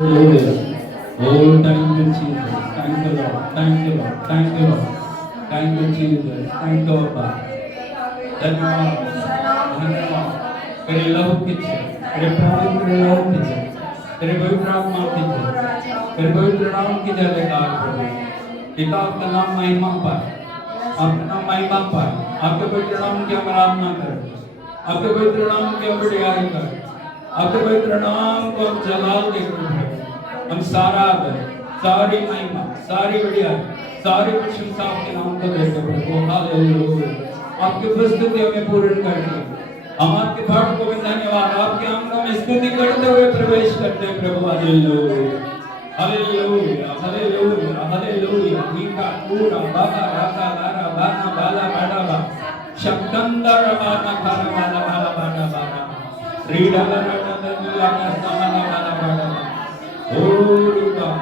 Hallelujah. Oh, thank you, Jesus. Thank you, Lord. Thank you, Lord. Thank you, Lord. Thank you, Jesus. Thank you, Abba. धन्यवाद, धन्यवाद। तेरे लहू की जय, तेरे पवित्र लहू की जय, तेरे पवित्र आत्मा की जय, तेरे पवित्र नाम की जय बेकार प्रभु। पिता आपका नाम महिमा पाए, आपका नाम महिमा पाए, आपके पवित्र नाम की हम आराधना करें, आपके पवित्र नाम की हम बड़ाई करें, आपके पवित्र नाम को हम जलाल देते हैं। हम सारा आदर, सारी महिमा, सारी बढ़िया, सारी प्रशंसा आपके नाम को देते प्रभु। हालेलुया। आपकी उपस्थिति हमें पूर्ण करके हम आपके पाठ को भी धन्यवाद, आपके आंगनों में स्तुति करते हुए प्रवेश करते हैं प्रभु। Hallelujah, hallelujah, hallelujah, hallelujah. मीका पूरा बाबा राका लारा बाना बाला बाड़ा बा शब्दंदर बाना खारा बाला बाला बाड़ा बाड़ा रीडा लारा लारा लारा सामाना बाला बाड़ा बा। Oh God,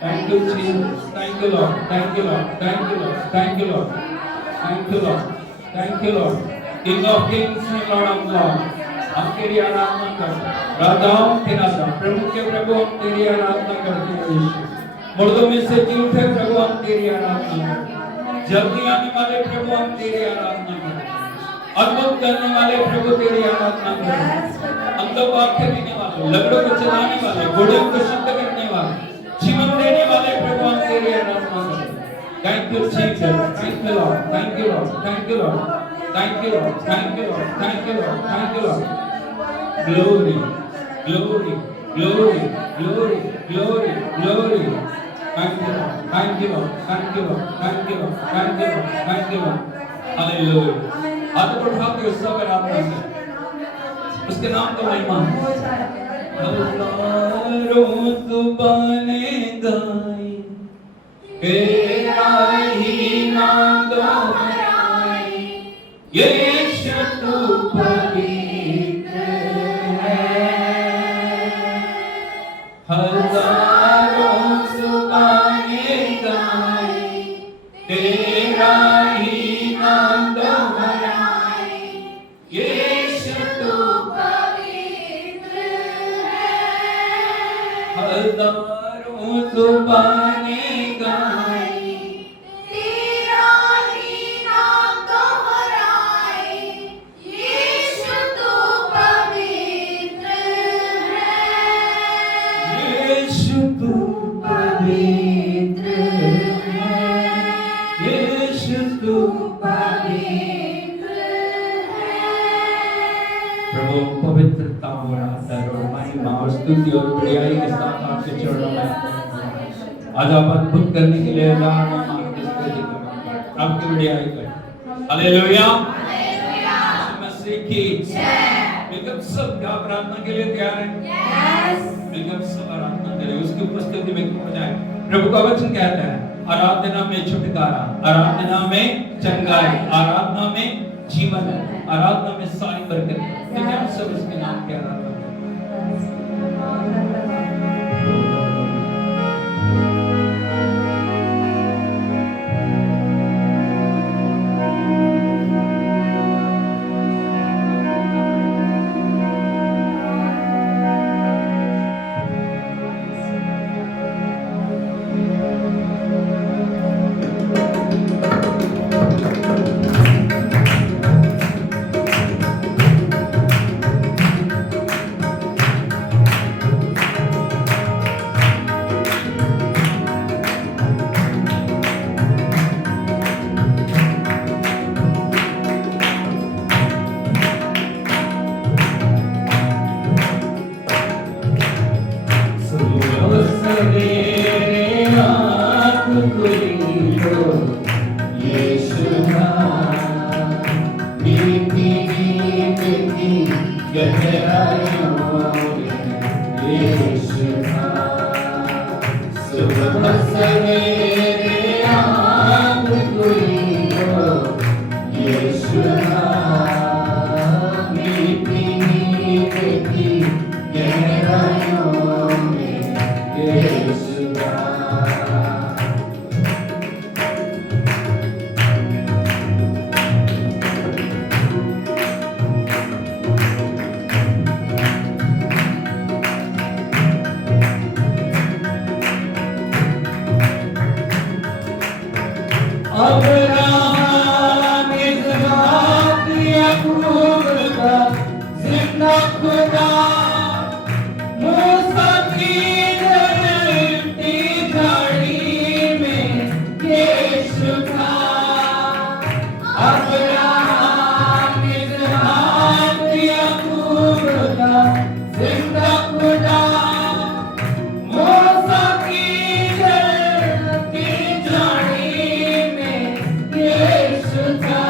thank you Jesus, thank you Lord, thank you Lord, thank you Lord, thank you Lord, thank you Lord, thank you Lord, King of Kings and Lord of Lords, हम तेरी आराधना करते हैं, राजाओं के राजा, प्रभु के प्रभु हम तेरी आराधना करते हैं यीशु, मुर्दों में से जी उठे प्रभु हम तेरी आराधना करते हैं, जल्दी आने वाले प्रभु हम तेरी आराधना करते हैं, अद्भुत करने वाले प्रभु तेरी आराधना करते हैं, अंधों को आंखें देने वाले, लंगड़ों को चलाने वाले, घोड़ों को शुद्ध करने वाले, जीवन देने वाले प्रभु हम तेरी आराधना करते हैं। Thank you Jesus, thank you Lord, thank you Lord, thank you Lord, thank you Lord, thank you Lord, thank you Lord, thank you Lord. Glory, glory, glory, glory, glory, glory. Thank you Lord, thank you Lord, thank you Lord, thank you Lord, thank you Lord, thank you Lord. Hallelujah. हाथ उठा के उसका आराधना करें, उसके नाम का महिमा। हजारों जुबानें गाएं, तेरा ही नाम दोहराएं, यीशु तू पवित्र है। हजारों जुबानें गाएं, तेरा ही नाम दोहराएं, यीशु तू पवित्र है। हजारों जुबानें गाएं, तेरा ही नाम दोहराएं, यीशु तू पवित्र है। यीशु तू पवित्र है, यीशु तू पवित्र है। प्रभु पवित्रता और आदर और महिमा और स्तुति और बड़ाई के साथ आपके चरणों में आते हैं। आज आप अद्भुत करने के लिए आपकी स्तुति करें, आपकी बड़ाई करें। हालेलुया, हालेलुया, मसीह की जय। मिलकर सब क्या प्रार्थना के लिए तैयार हैं? यस। मिलकर सब आराधना करें, उसकी उपस्थिति में क्यों जाए। प्रभु का वचन कहता है, आराधना में छुटकारा, आराधना में चंगाई, आराधना में जीवन है, आराधना में सारी बरकत है। तो हम सब इसके नाम की आराधना करें। अब्राहम इस्हाक याकूब का जिंदा खुदा मूसा की जलती झाड़ी में यीशु था। अब्राहम इस्हाक याकूब का जिंदा खुदा मूसा की जलती झाड़ी में यीशु था।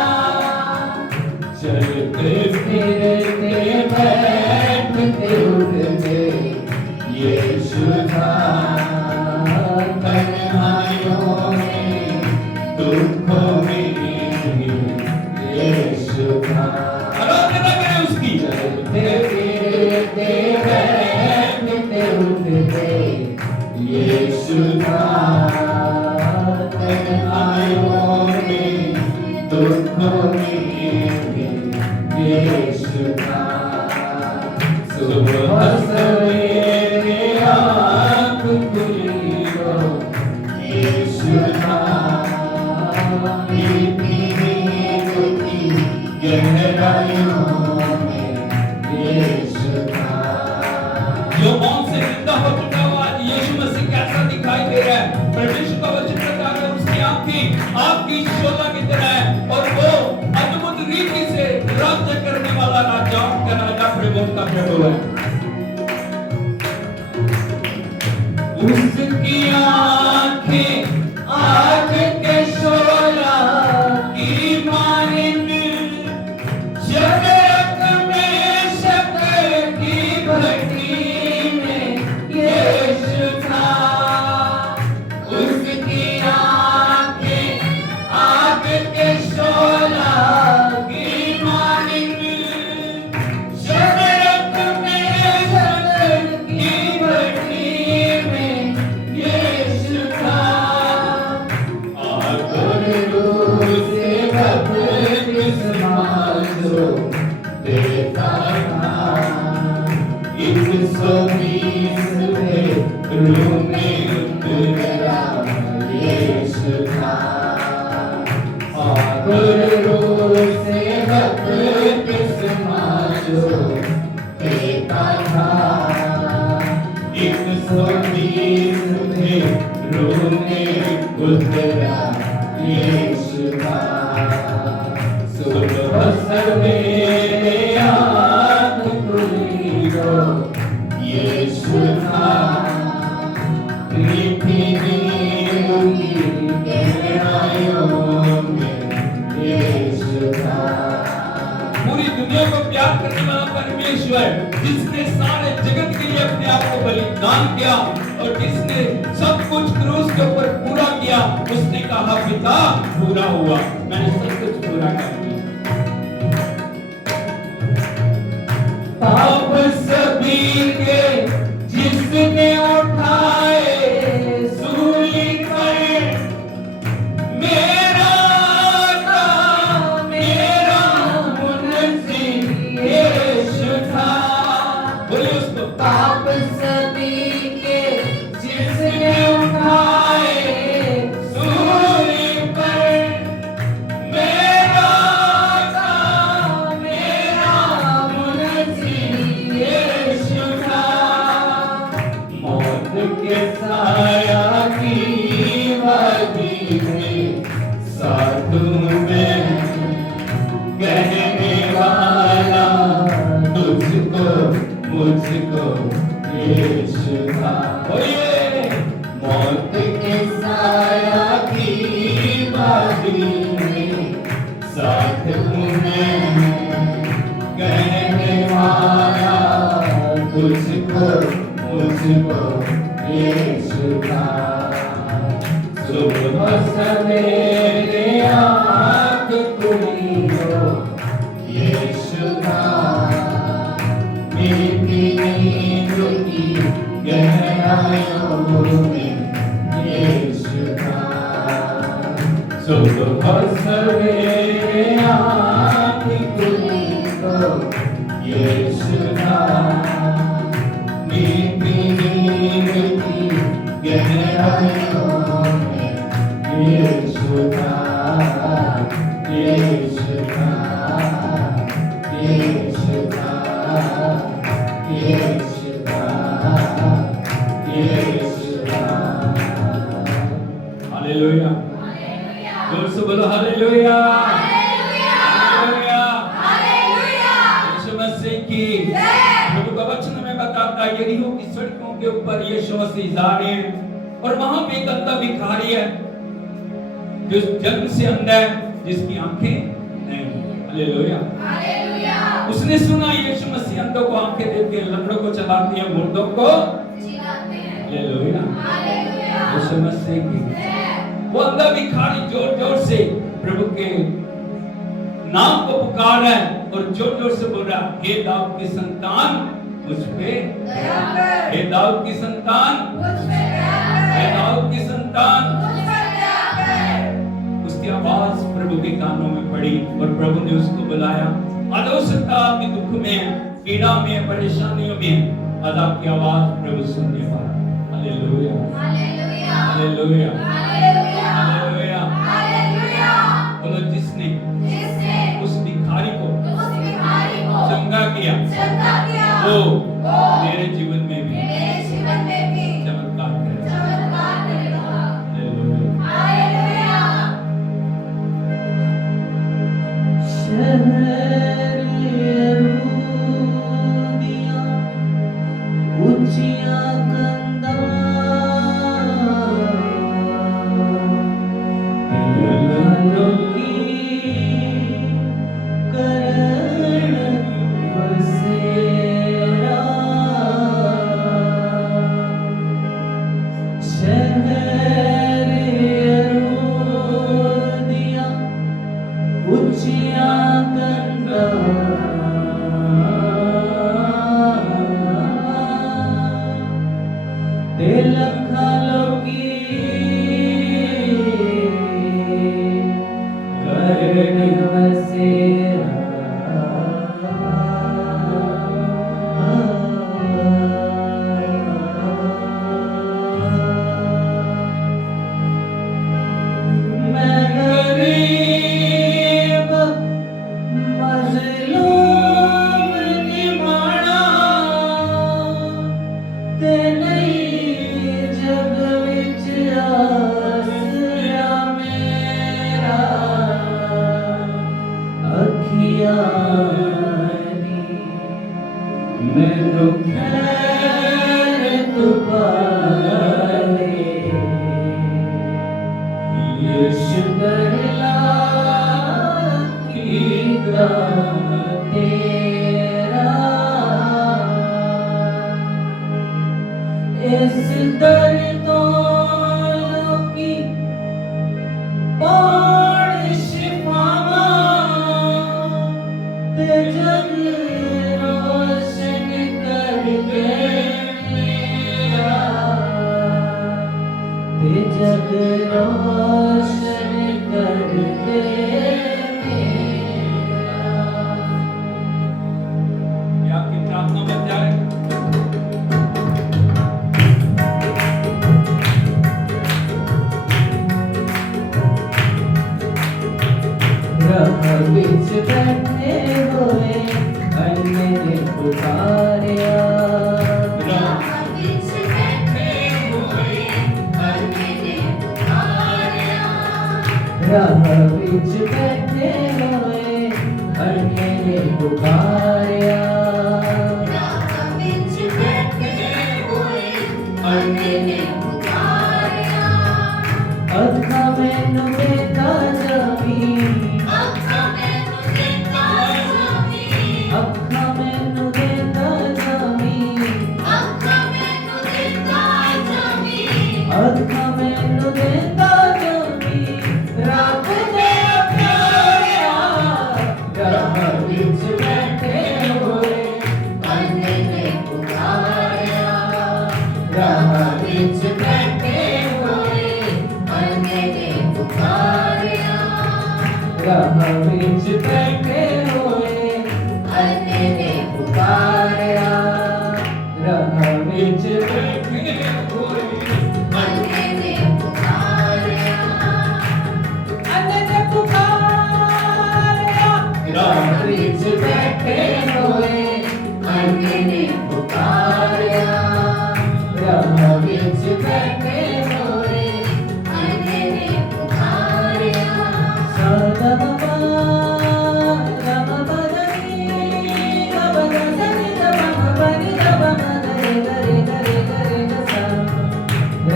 चलते फिरते बैठते उठते यीशु था। तन्हाइयों में दुखों में भी यीशु था। आराधना करें उसकी। चलते फिरते बैठते उठते यीशु था। तन्हाइयों में दुखों में भी यीशु था। सुबह सवेरे आँख खुली तो यीशु था। की गहराइयों में यीशु था। जो मौत से जिंदा हो चुका हुआ यीशु मसीह कैसा दिखाई दे रहा है? परमेश्वर का वचन कहता है उसकी आँखें आग की शोला की तरह है और वो अद्भुत रीति से राज्य करने वाला राजाओं का राजा प्रभु का प्रभु है। उसकी आँखें आग के शोला की मानिंद जगत में शक्कर की भट्टी में यीशु था। उसकी आँखें आग के शोला की मानिंद जगत में शक्कर की भट्टी में यीशु था। देता था 120 रूह में उतरा यीशु था। और रूह से बपतिस्मा जो देता था 120 रूह में उतरा यीशु था। सुबह सवेरे आँख खुली तो यीशु था। पृथ्वी की गहराइयों में यीशु था। पूरी दुनिया को प्यार करने वाला परमेश्वर जिसने सारे जगत के लिए अपने आप को बलिदान किया और जिसने सब कुछ क्रूस के ऊपर पूरा किया, उसने कहा पिता पूरा हुआ, मैंने सब कुछ पूरा कर दिया। पाप सभी के जिसने उठाए सूली पर मेरा मुनसी यीशु था। बोलिए उसको। पाप सभी के जिसने उठाए सूली पर मेरा मुनसी यीशु था। मौत के साया की वादी में साधु में कहने वाला तुझको मुझको यीशु था। बोलिए। मौत के साया की वादी में साधु में कहने वाला तुझको मुझको यीशु था। सुबह सवेरे आँख खुली तो यीशु था। मीठी नींद की गहराइयों में यीशु था। सुबह सवेरे आँख खुली तो यीशु था। मीठी नींद की गहराइयों में यीशु था। हालेलुया, जोर से बोलो हालेलुया, हालेलुया। यीशु मसीह की प्रभु का वचन में बताता है यरीहो की सड़कों के ऊपर यीशु मसीह जा रहे हैं और वहां पे एक अंधा भिखारी है जो जन्म से अंधा है, जिसकी आंखें नहीं। हालेलुया, उसने सुना यीशु मसीह अंधों को आंखें देते हैं, लंगड़ों को चलाते हैं, मुर्दों को जिलाते हैं। हालेलुया, यीशु मसीह की वो अंधा भिखारी जोर जोर से प्रभु के नाम को पुकार रहा है और जोर जोर से बोल रहा है, हे दाऊद की संतान मुझ पे दया कर, हे दाऊद की संतान मुझ पे दया कर, हे दाऊद की संतान मुझ पे दया कर। उसकी आवाज प्रभु के कानों में पड़ी और प्रभु ने उसको बुलाया। आज हो सकता है आपके दुख में, पीड़ा में, परेशानियों में आज आपकी आवाज प्रभु सुनने वाला। Hallelujah, hallelujah, hallelujah, hallelujah, hallelujah. बोलो जिसने उस भिखारी को चंगा किया वो मेरे जीवन में भी चमत्कार करेगा। हालेलुया,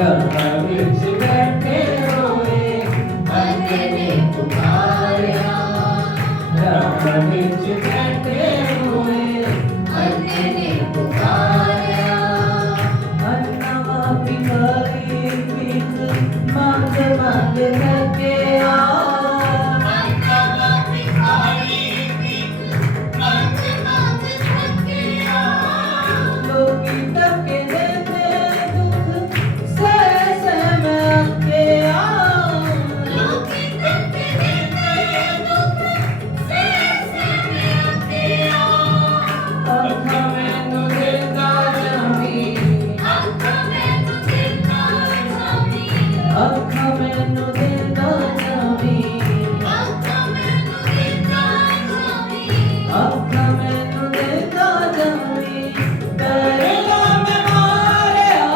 ਰਾਹ ਵਿੱਚ ਬੈਠੇ ਹੋਏ ਅੰਨੇ ਨੇ ਪੁਕਾਰਿਆ ਰਾਹ ਵਿੱਚ ਬੈਠੇ ਹੋਏ ਅੰਨੇ ਨੇ ਪੁਕਾਰਿਆ ਅੰਨਾ ਪਿਆਰੀ ਵਿੱਚ ਮੰਗ ਮੰਗ ਲੱਗਿਆ ਅੰਨਾ ਪਿਆਰੀ ਵਿੱਚ ਮੰਗ ਮੰਗ ਥੱਕਿਆ ਲੋਕੀ ਧੱਕੇ ਦਿੰਦੇ ਦੁੱਖ ਸਹਿ ਸਹਿ ਮੈਂ ਅੱਕਿਆ ਲੋਕੀ ਧੱਕੇ ਦਿੰਦੇ ਦੁੱਖ ਸਹਿ ਸਹਿ ਮੈਂ ਅੱਕਿਆ ਅੱਖਾਂ ਮੈਨੂੰ ਦਿੰਦਾ ਜਾਵੀਂ ਅੱਖਾਂ ਮੈਨੂੰ ਦਿੰਦਾ ਜਾਵੀਂ ਅੱਖਾਂ ਮੈਨੂੰ ਦਿੰਦਾ ਜਾਵੀਂ ਅੱਖਾਂ ਮੈਨੂੰ ਦਿੰਦਾ ਜਾਵੀਂ ਅੱਖਾਂ ਮੈਨੂੰ ਦਿੰਦਾ ਜਾਵੀਂ ਪਹਿਲਾ ਮੈਂ ਮਾਰਿਆ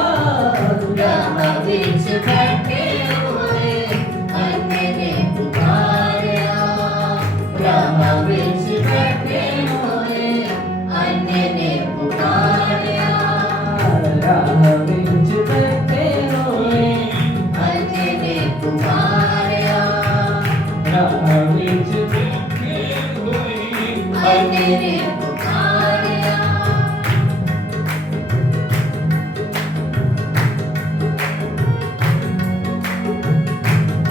ਰਾਹ ਵਿੱਚ ਬੈਠੇ ਹੋਏ ਅੰਨੇ ਨੇ ਪੁਕਾਰਿਆ ਰਾਹ ਵਿੱਚ ਬੈਠੇ ਹੋਏ ਅੰਨੇ ਨੇ ਪੁਕਾਰਿਆ ਰਾਹ ਵਿੱਚ ਬੈਠੇ ਹੋਏ ਅੰਨੇ ਨੇ ਪੁਕਾਰਿਆ ਰਾਹ ਵਿੱਚ ਬੈਠੇ ਹੋਏ ਅੰਨੇ ਨੇ ਪੁਕਾਰਿਆ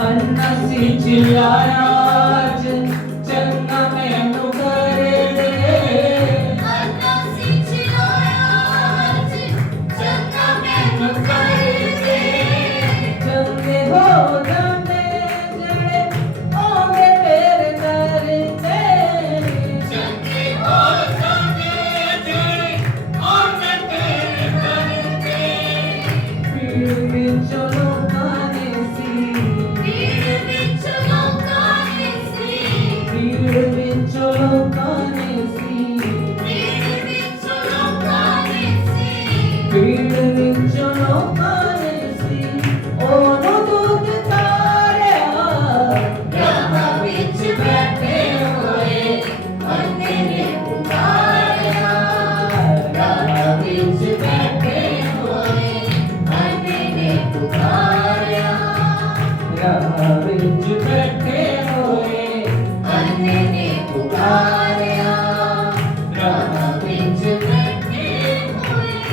ਅੰਨਾ ਸੀ ਚਿਲਾਇਆ ਅੱਜ ਚੰਗਾ ਮੈਨੂੰ ਕਰੇ ਦੇ ਅੰਨਾ ਸੀ ਚਿਲਾਇਆ ਅੱਜ ਚੰਗਾ ਮੈਨੂੰ ਕਰ ਦੇ ਚੰਗੇ ਹੋ ਜਾਂਦੇ ਜਿਹੜੇ ਆਉਂਦੇ ਤੇਰੇ ਦਰ ਤੇ ਚੰਗੇ ਹੋ ਜਾਂਦੇ ਜਿਹੜੇ ਆਉਂਦੇ ਤੇਰੇ ਦਰ ਤੇ ਪੀੜ ਵਿੱਚੋਂ ਲੋਕਾਂ ਨੇ ਸੀ ਪੀੜ ਵਿੱਚ ਲੋਕਾਂ ਨੇ ਸੀ ਪੀੜ ਵਿੱਚੋਂ ਲੋਕਾਂ ਨੇ ਸੀ ਪੀੜ ਵਿੱਚ ਲੋਕਾਂ ਨੇ ਸੀ ਪੀੜ ਵਿੱਚੋਂ ਲੋਕਾਂ ਨੇ ਸੀ ਉਹਨੂੰ ਦੁੱਧ ਤਾਰਿਆ ਰਾਹ ਵਿੱਚ ਬੈਠੇ ਹੋਏ ਅੰਨੇ ਨੇ ਪੁਕਾਰਿਆ ਰਾਹ ਵਿੱਚ ਬੈਠੇ ਹੋਏ ਅੰਨੇ ਨੇ ਪੁਕਾਰਿਆ ਰਾਹ ਵਿੱਚ ਬੈਠੇ ਹੋਏ ਅੰਨੇ ਨੇ ਪੁਕਾਰਿਆ ਰਾਹ ਵਿੱਚ ਬੈਠੇ ਹੋਏ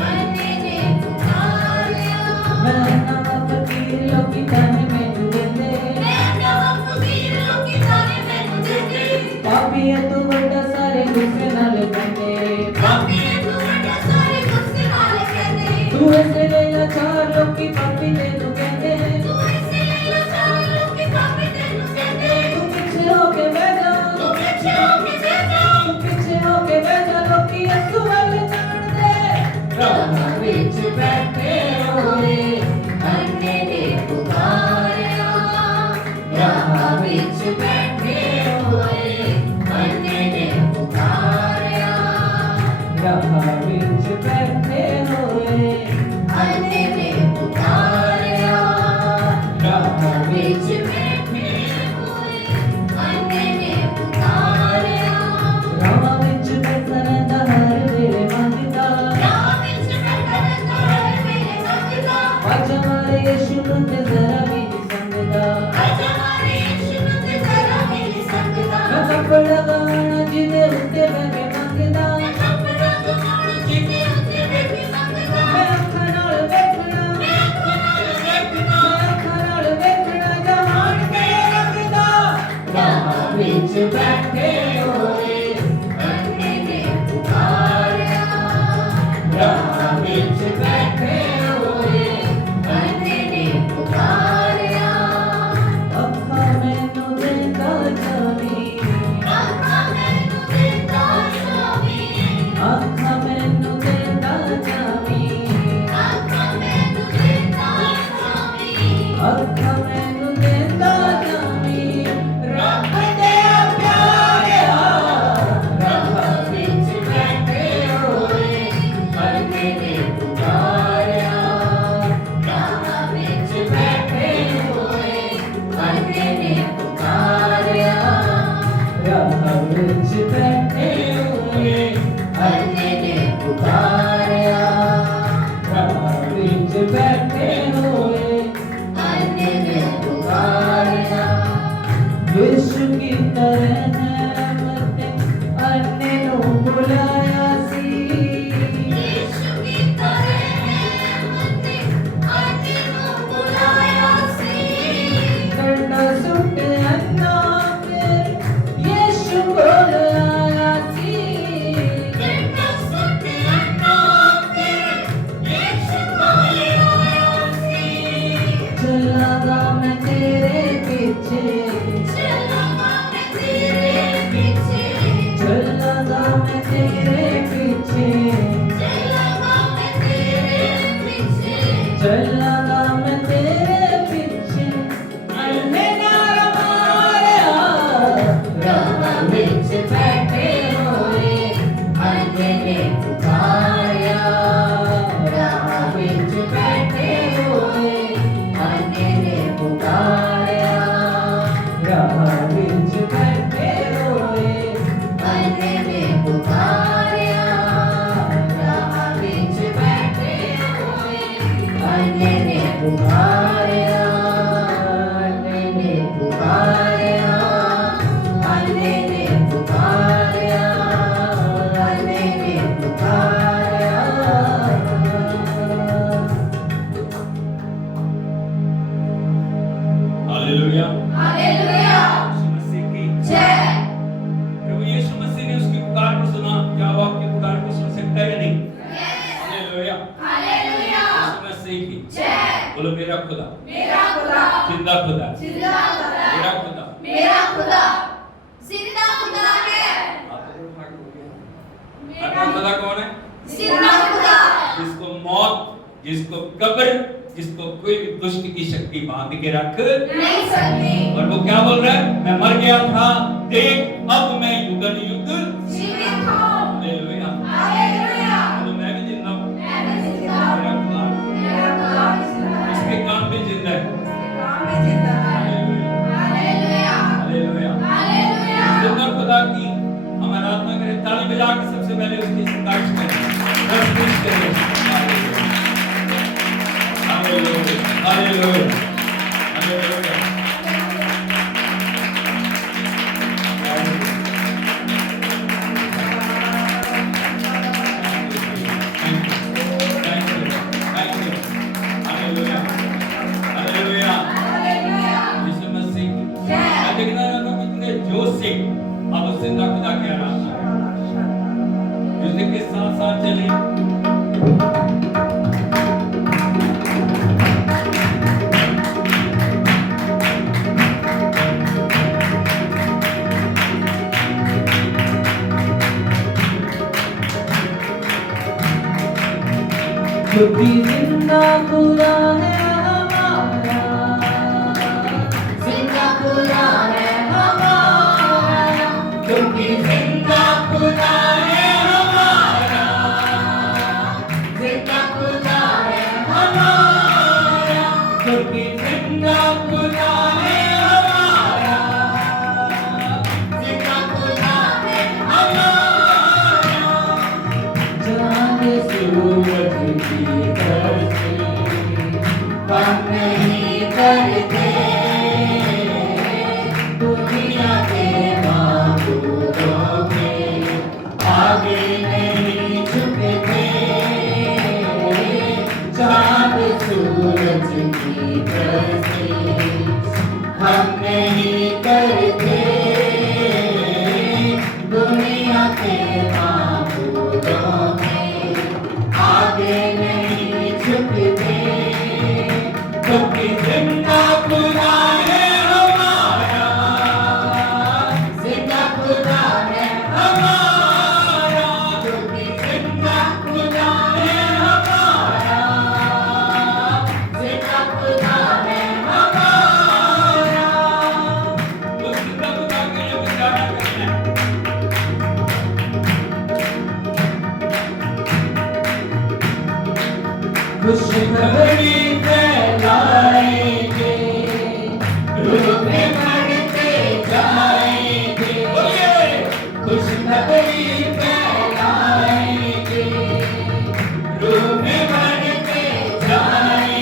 ਅੰਨੇ ਨੇ ਪੁਕਾਰਿਆ ਮੈਂ ਨਵਾਂ ਫਕੀਰ ਲੋਕੀ ਤਾਨੇ ਮੈਨੂੰ ਦਿੰਦੇ ਮੈਂ ਨਵਾਂ ਫਕੀਰ ਲੋਕੀ ਤਾਨੇ ਮੈਨੂੰ ਦਿੰਦੇ ਪਾਪੀਆਂ ਤੋਂ ਵੱਡਾ ਸਾਰੇ ਗੁੱਸੇ ਨਾਲ ਕਹਿੰਦੇ ਪਾਪੀ ਤੂੰ ਵੱਡਾ ਸਾਰੇ ਗੁੱਸੇ ਨਾਲ ਕਹਿੰਦੇ ਤੂੰ ਇਸੇ ਲਈ ਲਾਚਾਰ ਲੋਕੀ ਪਾਪੀ ਤੈਨੂੰ ਕਹਿੰਦੇ ਤੂੰ ਇਸੇ ਲਈ ਲਾਚਾਰ ਲੋਕੀ बैठे हुए अन्य ने पुकारा यीशु की तरह रहमतें अन्य नू बुलाया सी यीशु की तरह रहमतें अन्य को बुलाया सी कंडा सुट अन्ना फिर यीशु बुलाया सी कंडा सुट अन्ना फिर यीशु बुलाया सी चलागा मैं तेरे पीछे चलागा मैं तेरे पीछे चलागा मैं तेरे पीछे चलागा मैं तेरे पीछे चलागा मैं तेरे पीछे अन्य नारा मारा राह विच बैठे होए अन्य ने पुकारा राह विच बैठे होए अन्य ने पुकारा राह विच बैठे होए अन्य ने पुकारा राह विच बैठे होए अन्य ने पुकारा अन्य ने पुकारा अन्य ने पुकारा अन्य ने पुकारा हालेलुया हालेलुया यीशु मसीह की जय प्रभु यीशु मसीह ने उसकी पुकार को सुना क्या वो आपकी पुकार को सुन सकता है या नहीं हालेलुया हालेलुया यीशु मसीह की जय बोलो मेरा खुदा मेरा खुदा जिंदा खुदा जिंदा खुदा मेरा खुदा मेरा खुदा जिंदा खुदा है आपका खुदा कौन है जिंदा खुदा जिसको मौत जिसको कब्र जिसको कोई भी दुष्ट की शक्ति बांध के रख नहीं सकती और वो क्या बोल रहा है मैं मर गया था देख अब मैं युगन युग जीवित हूँ हालेलुया हालेलुया तो मैं भी जिंदा हूँ मैं भी जिंदा हूँ मेरा खुदा मेरा खुदा भी जिंदा है उसके काम भी जिंदा है उसके काम में जिंदा है हालेलुया हालेलुया हालेलुया जिंदा खुदा की हम आराधना करें ताली बजा के सबसे पहले उसकी सताइश करें बस कुछ करें हालेलुया हालेलुया हालेलुया म्यूजिक के साथ साथ चले क्योंकि जिंदा खुदा है हमारा जिंदा खुदा है हमारा क्योंकि जिंदा खुदा है हमारा जिंदा खुदा है हमारा क्योंकि जिंदा खुदा है हमारा जिंदा खुदा है हमारा चांद सूरज की रोशनी हम नहीं करते दुनिया के माबूदों के आगे नहीं झुकते चांद सूरज की रोशनी हम नहीं करते दुनिया के माबूदों के आगे नहीं झुकते क्योंकि जिंदा खुदा है हमारा जिंदा खुदा है हमारा क्योंकि जिंदा खुदा है हमारा जिंदा खुदा है हमारा उस जिंदा खुदा के लिए विचार करना है खुशखबरी फैलाएंगे रूप में बढ़ते जाएंगे बोलिए खुशखबरी फैलाएंगे रूप में बढ़ते जाएंगे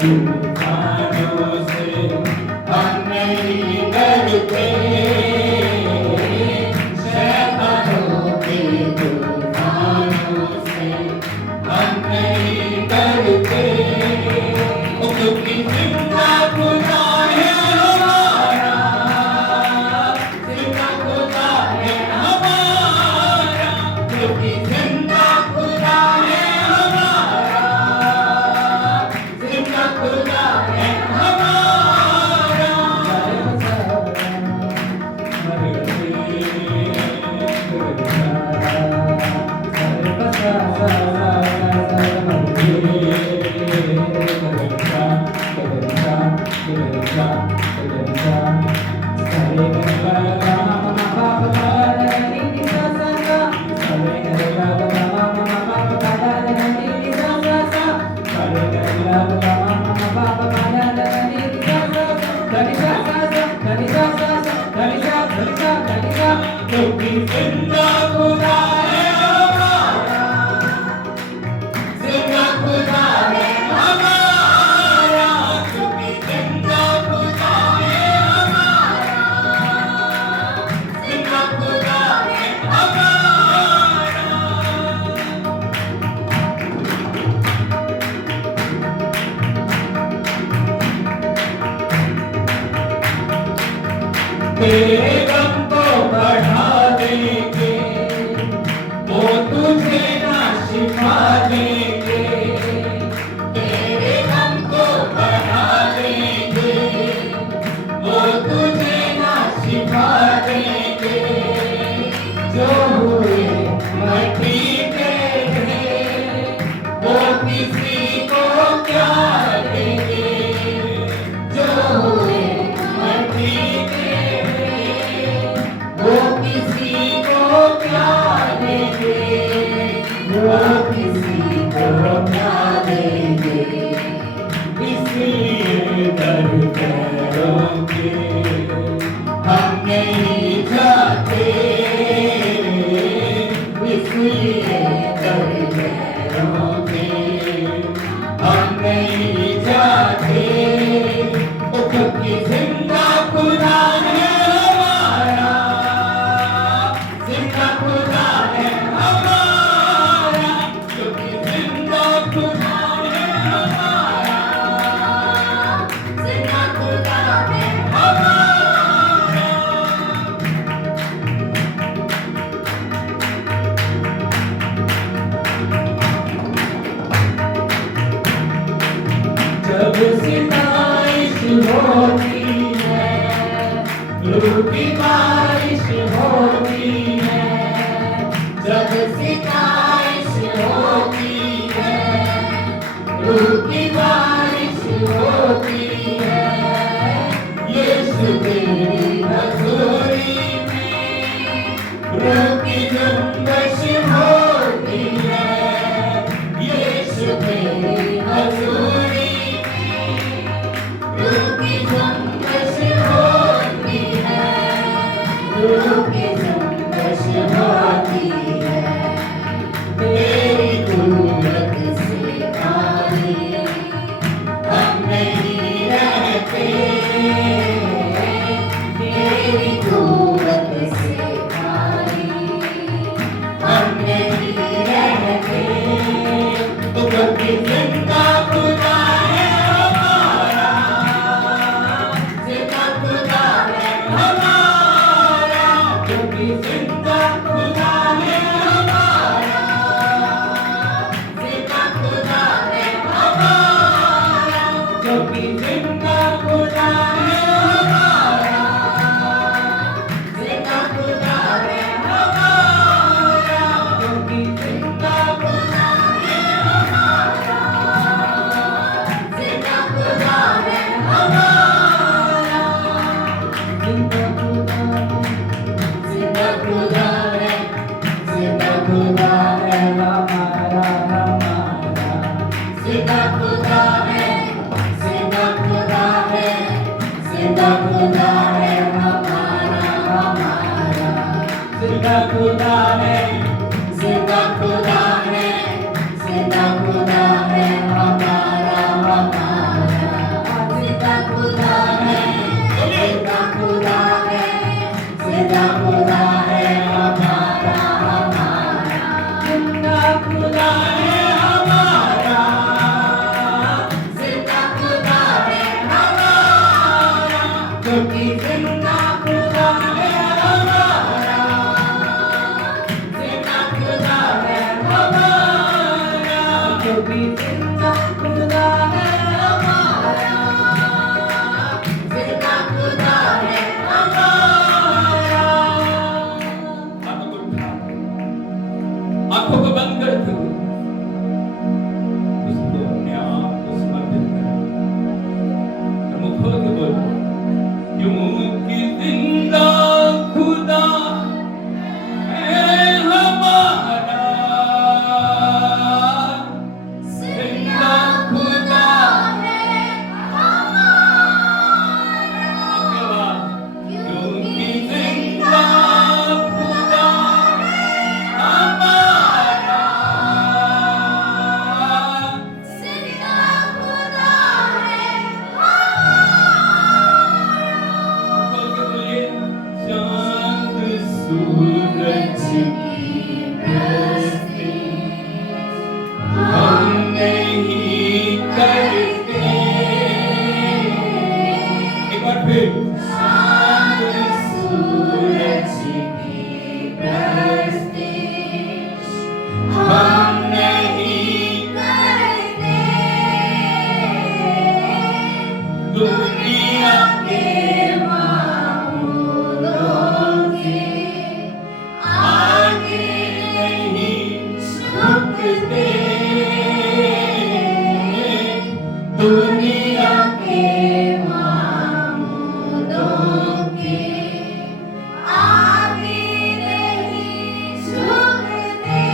तूफानों से हम नहीं डरते, शैतानों के तूफानों से हम नहीं डरते, क्योंकि जिंदा खुदा है हमारा, जिंदा खुदा है हमारा, क्योंकि जिंदा खुदा है हमारा, जिंदा खुदा है हमारा। क्योंकि जिंदा खुदा है हमारा, जिंदा खुदा है हमारा, क्योंकि जिंदा खुदा है हमारा, जिंदा खुदा है हमारा। तेरे गम को बढ़ा देंगे, वो तुझे ना शिफा देंगे, तेरे गम को बढ़ा देंगे, वो तुझे ना शिफा देंगे, जो हुए मट्टी के थे, वो किसी को क्या देंगे, जो हुए मट्टी के वो किसी को क्या देंगे, वो किसी को क्या देंगे, इसलिए दर करोगे हम नहीं जाते, इसलिए दर करोगे हम नहीं जाते, क्योंकि जिंदा खुदा है हमारा, जिंदा खुदा है हमारा, क्योंकि जिंदा खुदा है हमारा, जिंदा खुदा है हमारा। जब सिताइश होती है, रूह की बारिश होती है, जब सिताइश होती है, रूह की बारिश होती है, यीशु तेरी हज़ूरी में रूह की जुम्बिश होती है, यीशु तेरी हज़ूरी रूह की जुम्बिश होती है, रूह की जुम्बिश होती है, तेरी कुदरत से खाली हम नहीं रहते, तेरी कुदरत से खाली हम नहीं रहते, क्योंकि जिंदा खुदा है हमारा, जिंदा खुदा है हमारा, क्योंकि जिंदा खुदा है हमारा, जिंदा खुदा है हमारा, क्योंकि जिंदा खुदा है हमारा, जिंदा खुदा है हमारा, क्योंकि जिंदा खुदा है हमारा, जिंदा खुदा है हमारा, जिंदा खुदा जिंदा खुदा है जिंदा खुदा है हमारा हमारा, जिंदा खुदा है जिंदा खुदा है जिंदा खुदा है हमारा हमारा, जिंदा खुदा है, जिंदा खुदा है जिंदा खुदा है हमारा हमारा, जिंदा खुदा है हमारा जिंदा खुदा है हमारा, जिंदा खुदा है क्योंकि जिंदा खुदा है हमारा, जिंदा खुदा है हमारा, क्योंकि जिंदा खुदा है हमारा, जिंदा खुदा है हमारा। हाथों को उठा, आंखों को बंद करते हुए उसको अपने आप को समर्पित करें। मुंह खोल के बोलो, क्योंकि जिंदा खुदा है हमारा, जिंदा खुदा है आपके बाद, क्योंकि जिंदा खुदा हमारा, जिंदा खुदा है खोल के बोलिए, चांद सूरज की रोशनी हम नहीं करते। एक बार फिर, चांद सूरज की रोशनी हम नहीं करते दुनिया के मामूलों के आगे नहीं झुकते, दुनिया के मामूलों के आगे नहीं झुकते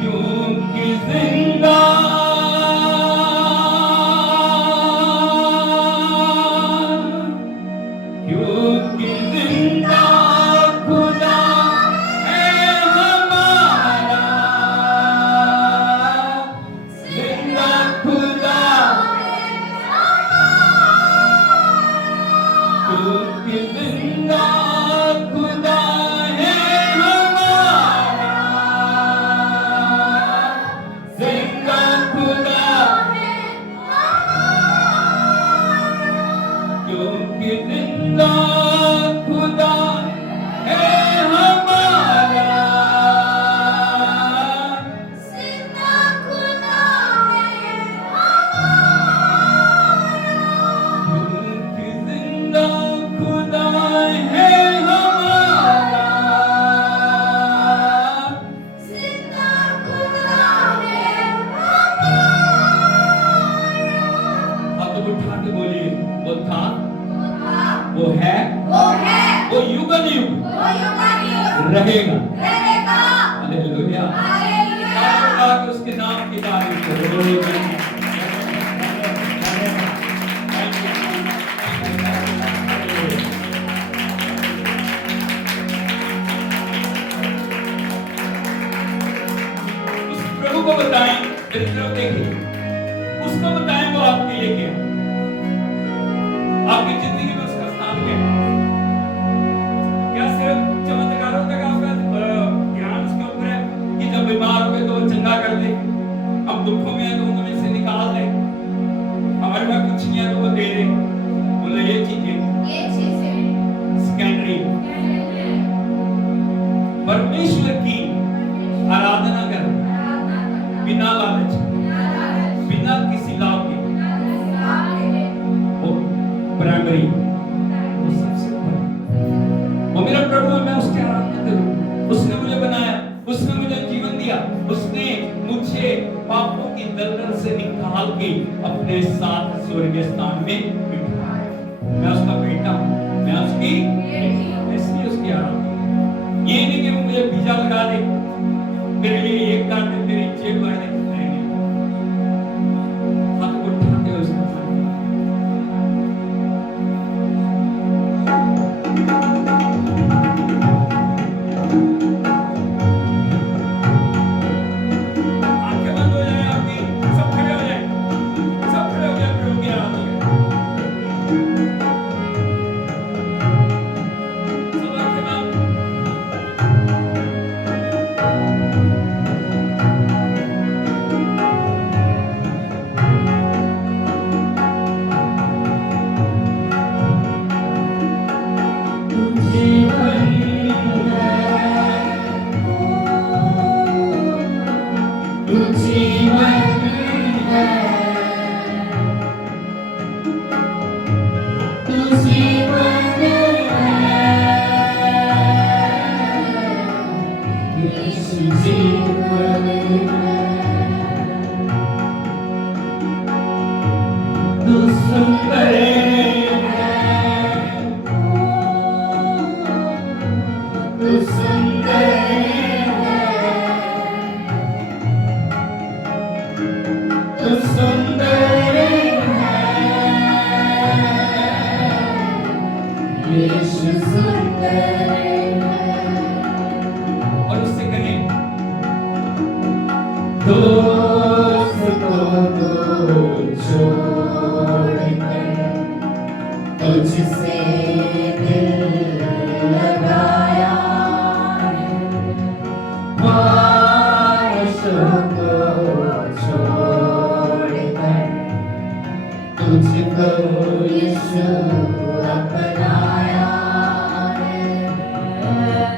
क्योंकि जिंदा क्योंकि जिंदा खुदा है हमारा, जिंदा खुदा, क्योंकि जिंदा खुदा है हमारा, जिंदा खुदा, क्योंकि जिंदा खुदा है हमारा, जिंदा खुदा है क्योंकि जिंदा खुदा है हमारा, जिंदा खुदा है हाथों को उठा के बोलिए, वो था, वो वो है, वो युगल युग वो युगानुयुग रहेगा। रहेगा हालेलुया। हालेलुया आप उसके नाम की तारीफ करो। उस प्रभु को बताएं, मेरी तरफ देखिए, उसको बताएं वो आपके लिए क्या है, आपकी जिंदगी में उसका स्थान क्या है। क्या सिर्फ चमत्कारों तक आपका ध्यान उसके ऊपर है कि जब बीमार हो गए तो वो चंगा कर दे, अब दुखों में है तो उनको में से निकाल दे, हमारे पास कुछ नहीं है तो वो दे दे। बोलो ये चीजें ये चीजें सेकेंडरी, परमेश्वर की आराधना कर बिना लालच, बिना किसी लाभ के, वो प्राइमरी, वो सबसे ऊपर। वो मेरा प्रभु है, मैं उसकी आराधना करूं। उसने मुझे बनाया, उसने मुझे जीवन दिया, उसने मुझे पापों की दलदल से निकाल के अपने साथ स्वर्गीय स्थान में बिठाया। मैं उसका बेटा हूं, मैं उसकी, इसलिए उसकी आराधना। ये नहीं कि वो मुझे वीजा लगा दे, मेरे लिए एक कर दे, मेरी जेब भर दे, नहीं। हाथ को उठा के उसको आंखें बंद हो जाए आपकी, सब खड़े हो जाए, सब खड़े हो जाए, प्रभु की आराधना करें। यीशु सुंदर और उससे कहें दोस्तों को छोड़कर तुझसे दिल लगाया है। ख्वाहिशों को छोड़कर तुझको यीशु अपनाया है।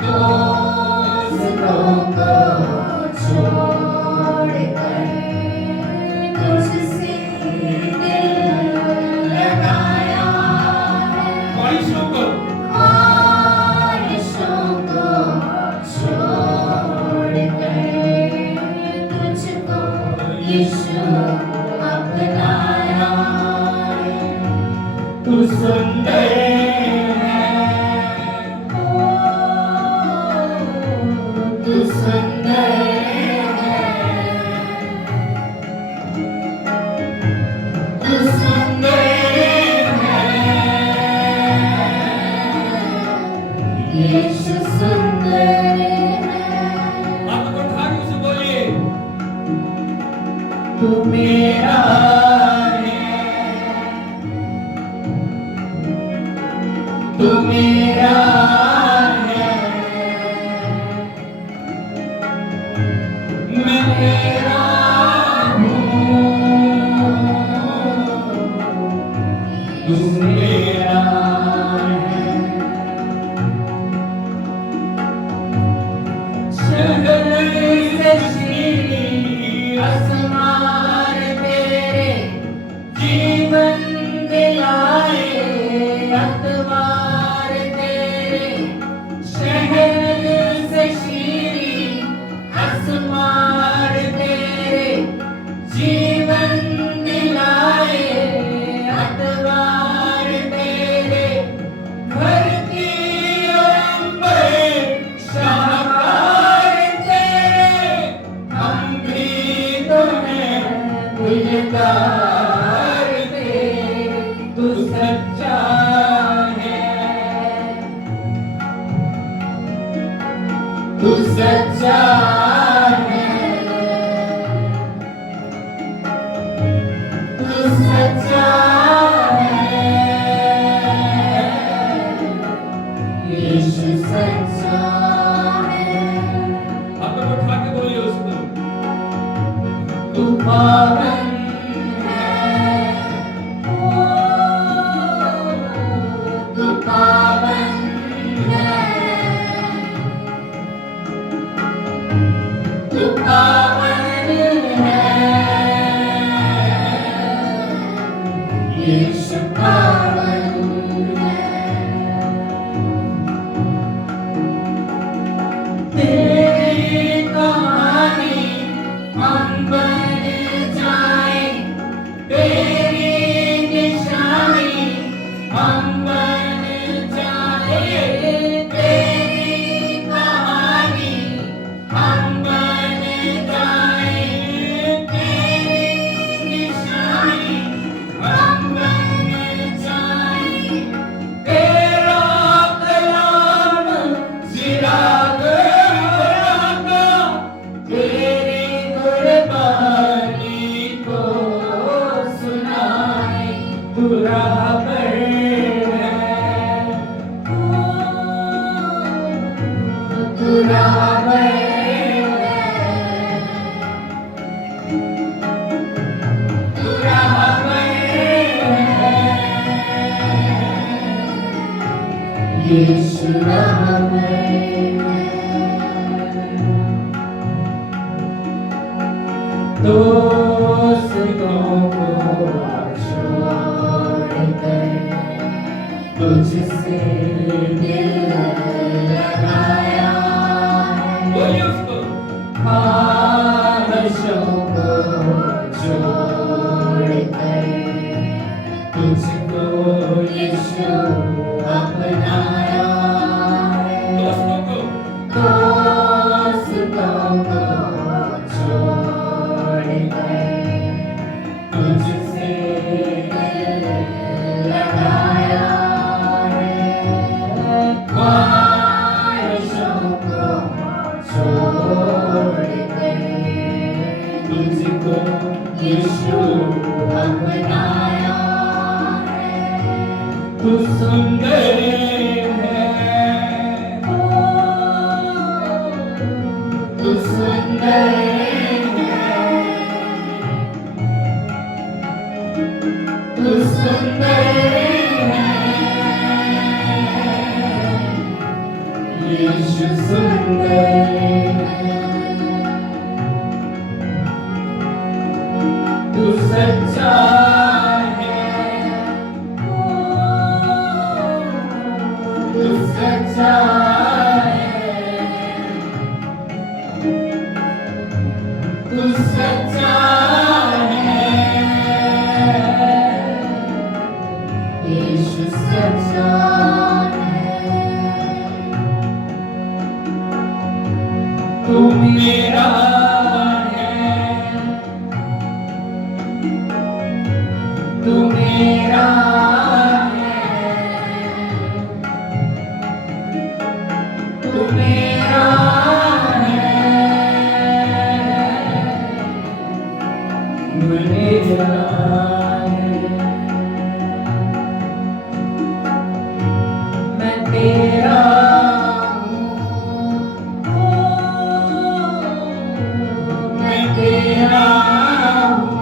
दोस्तों को छोड़कर तुझसे दिल लगाया है। ख्वाहिशों को छोड़कर तुझको यीशु अपनाया है। तू सुंदर है, तू सुंदर है, तू सुंदर है, यीशु सुंदर है। हाथ को उठा के उसे बोलिए तू मेरा है, तू मेरा है, मैं तेरा हूँ, तू मेरा है। शहर से शीरी आसमान तेरे जीवन दिलाए अतवार तेरे। शहर से शीरी आसमान तेरे जीवन दिलाए अतवार तेरे। धरती और अंबर शाहकार तेरे, हम भी तो हैं गुलजार तेरे। तू सच्चा है, तू सच्चा है, तू सच्चा है, यीशु सच्चा है। हाथ को उठा के बोलिए उसको तू पावन है, तू पावन है, तू पावन है, यीशु पावन है। तेरी कहानी हम बन जाएं, तेरी निशानी हम बन जाएं। तेरी कहानी हम बन जाएं, तेरी निशानी हम बन जाएं। तेरा कलाम चिराग बना, तेरी गुरबानी को सुनाए। तू राहबर है, तू राहबर है, तू राहबर है, यीशु राहबर है। दोस्तों को छोड़कर तुझसे दिल लगाया है। बोलिए उसको ख्वाहिशों को छोड़कर तुझको यीशु अपनाया है। दोस्तों को छोड़कर तुझसे दिल लगाया है। ख्वाहिशों को छोड़ कर तुझको यीशु अपनाया है। तू सुंदर है, तू सुंदर है, तू सुंदर है, यीशु सुंदर है। तू सच्चा है, तू सच्चा है, तू सच्चा है, यीशु सच्चा है। तू मेरा तू मेरा है, तू मेरा है, मेरा है। मैं तेरा हूँ,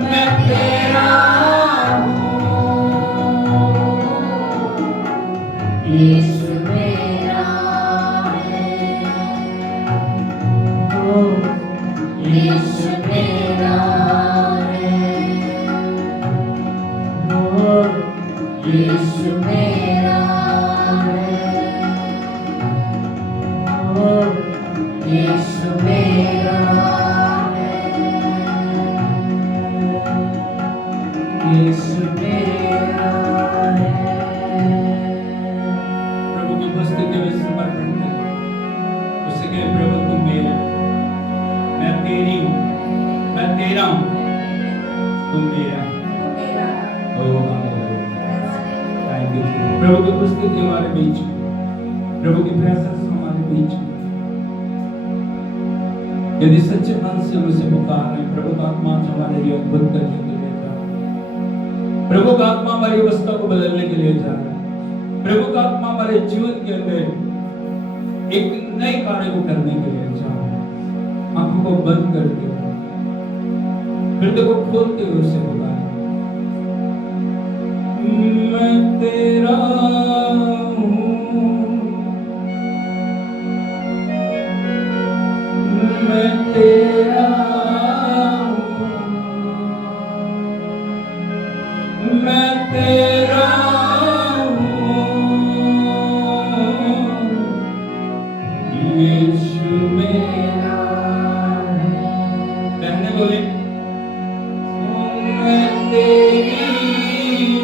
मैं तेरा यीशु मेरा है, यीशु मेरा है, यीशु मेरा है, यीशु मेरा है, यीशु मेरा है। प्रभु की उपस्थिति में समर्पण करें। उससे कहे प्रभु तू मेरा, मैं तेरी हूँ, मैं तेरा हूँ, तू मेरा। थैंक यू प्रभु की उपस्थिति हमारे बीच में, प्रभु की प्रेजेंस हमारे बीच में। यदि सच्चे मन से उसे पुकारने, प्रभु का आत्मा हमारे लिए अद्भुत करने के लिए जा रहा है। प्रभु का आत्मा हमारी अवस्था को बदलने के लिए जा रहा है। प्रभु का आत्मा हमारे जीवन के अंदर एक नए कार्य को करने के लिए जा रहा है। आंखों को बंद करके, हृदय को खोलते हुए उसे बुलाएं। मैं तेरा हूँ, मैं तेरा हूँ, मैं तेरा यीशु मेरा है। कहने बोले मैं तेरी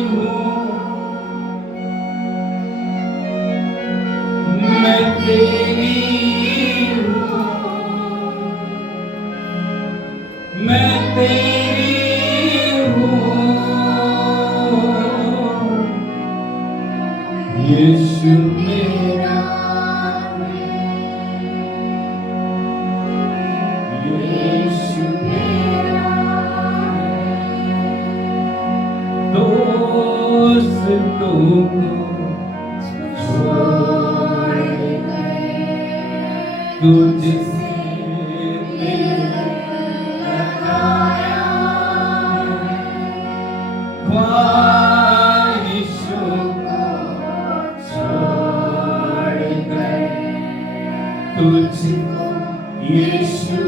हूँ, मैं तेरी हूँ, मैं तेरी हूँ, यीशु मेरा तुझसे लगाया ख्वाहिशों को छोड़ कर तुझको यीशु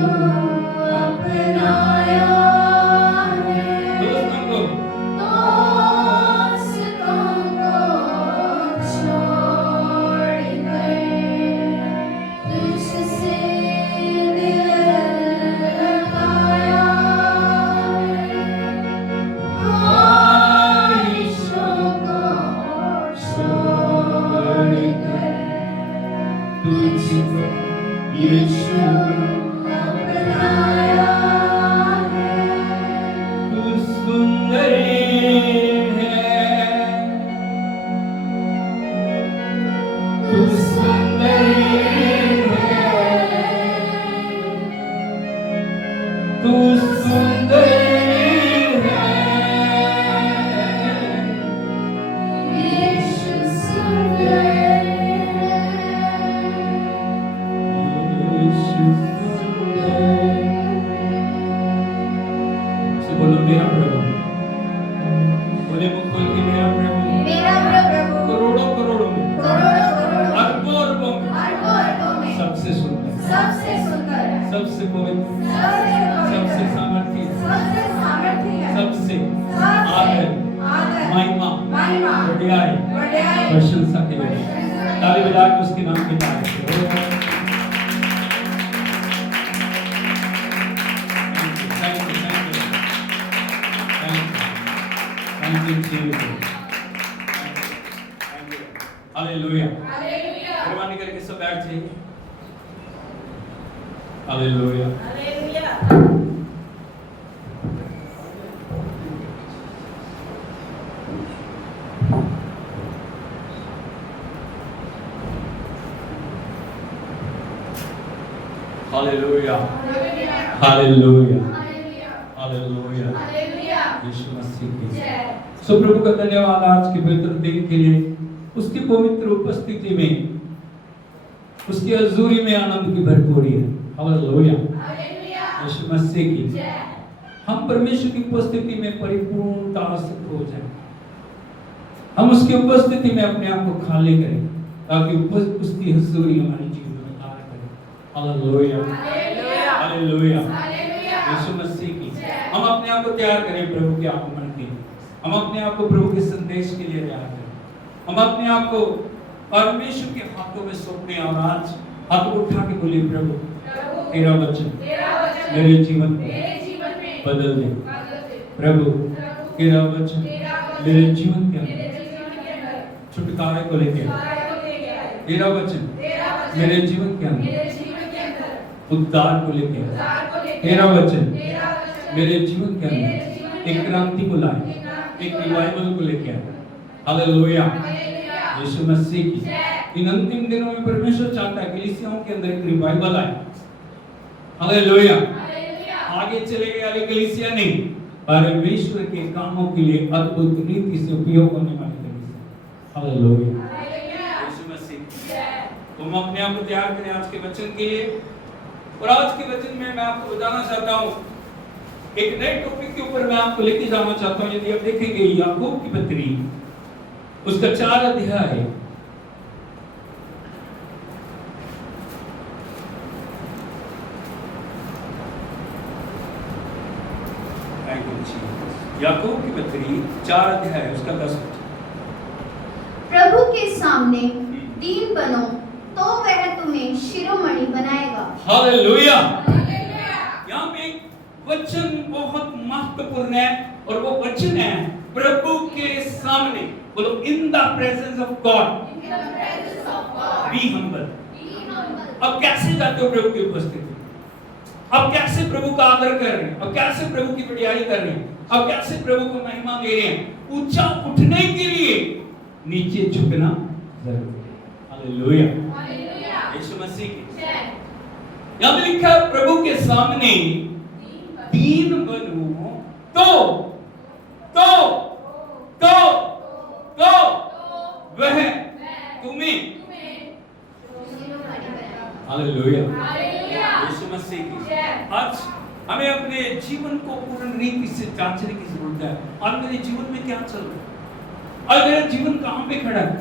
अपनाया है। दोस्तों को छोड़ कर तुझसे मुंह खोल के मेरा प्रभु मेरा प्रभु करोड़ों करोड़ों में करोड़ों करोड़ों अरबों अरबों में अरबों अरबों में सबसे सुंदर सबसे सुंदर है, सबसे पवित्र सबसे सबसे पवित्र, सामर्थ्य सबसे सामर्थ्य है, सबसे सबसे आदर आदर, महिमा महिमा, बढ़ाई बढ़ाई, प्रशंसा के लिए ताली बजा के उसके नाम पे तारीफ करो। Thank you, Jesus. Hallelujah. Hallelujah, मेहरबानी करके सब बैठ जाइए। Hallelujah. Hallelujah, hallelujah. Hallelujah, hallelujah. Hallelujah, hallelujah. Hallelujah, Yeshu मसीह की जय। सो प्रभु का धन्यवाद आज के पवित्र दिन के लिए, उसकी पवित्र उपस्थिति में, उसकी हजूरी में आनंद की भरपूरी है। हालेलुया। हालेलुया, यीशु मसीह की जय। हम परमेश्वर की उपस्थिति में परिपूर्णता से खो जाएं। हम उसकी उपस्थिति में अपने आप को खाली करें ताकि उसकी हजूरी हमारे जीवन में कार्य करे। Hallelujah. Hallelujah, hallelujah. Hallelujah, Yeshu मसीह की जय। हम अपने आप को तैयार करें प्रभु के आगमन के लिए। हम अपने आप को प्रभु के संदेश के लिए तैयार करें। हम अपने आप को परमेश्वर के हाथों में सौंपने और आज हाथ उठा के बोलिए प्रभु प्रभु, तेरा वचन तेरा वचन मेरे जीवन को मेरे जीवन में बदल दे। बदल दे। प्रभु प्रभु, तेरा वचन तेरा वचन मेरे जीवन के मेरे अंदर जीवन के अंदर छुटकारे को लेके छुटकारे को लेके आए। तेरा वचन तेरा वचन मेरे जीवन के अंदर मेरे जीवन के अंदर उद्धार को लेके उद्धार को लेके तेरा वचन तेरा वचन मेरे जीवन के मेरे अंदर जीवन के एक क्रांति को लाए, एक क्रांति एक को लाए। रिवाइवल को लेके आए। हालेलुया। हालेलुया, यीशु मसीह की जय। इन अंतिम दिनों में परमेश्वर चाहता है कि कलीसियाओं के अंदर एक रिवाइवल आए। हालेलुया। हालेलुया, आगे चले गए वाली कलीसिया नहीं, परमेश्वर के कामों के लिए अद्भुत रीति से उपयोग होने वाली कलीसिया। हालेलुया। हालेलुया, यीशु मसीह की जय। तुम अपने आप को तैयार करें आज के वचन के लिए। और आज के वचन में मैं आपको बताना चाहता हूँ, एक नए टॉपिक के ऊपर मैं आपको लेके जाना चाहता हूँ। यदि आप देखेंगे याकूब की पत्री, उसका 4 अध्याय है। याकूब की पत्री 4 अध्याय है, उसका 10 वचन। प्रभु के सामने दीन बनो तो वह तुम्हें शिरोमणि बनाएगा। हालेलुया। हालेलुया, यहाँ पे एक वचन बहुत महत्वपूर्ण है और वो वचन है प्रभु के सामने। बोलो in the presence of God in the presence of God, be humble. be humble। अब कैसे जाते हो प्रभु की उपस्थिति? अब कैसे प्रभु का आदर कर रहे हैं? अब कैसे प्रभु की बढ़ाई कर रहे हैं? अब कैसे प्रभु को महिमा दे रहे हैं? ऊंचा उठने के लिए नीचे झुकना जरूरी है। हालेलुया। हालेलुया, यीशु मसीह की जय। यहाँ पे लिखा है प्रभु के सामने दीन बनो तो वह तुम्हें। हालेलुया। हालेलुया, यीशु मसीह की जय। आज हमें अपने जीवन को पूर्ण रीति से जांचने की जरूरत है। आज मेरे जीवन में क्या चल रहा है? आज मेरा जीवन कहां पे खड़ा है?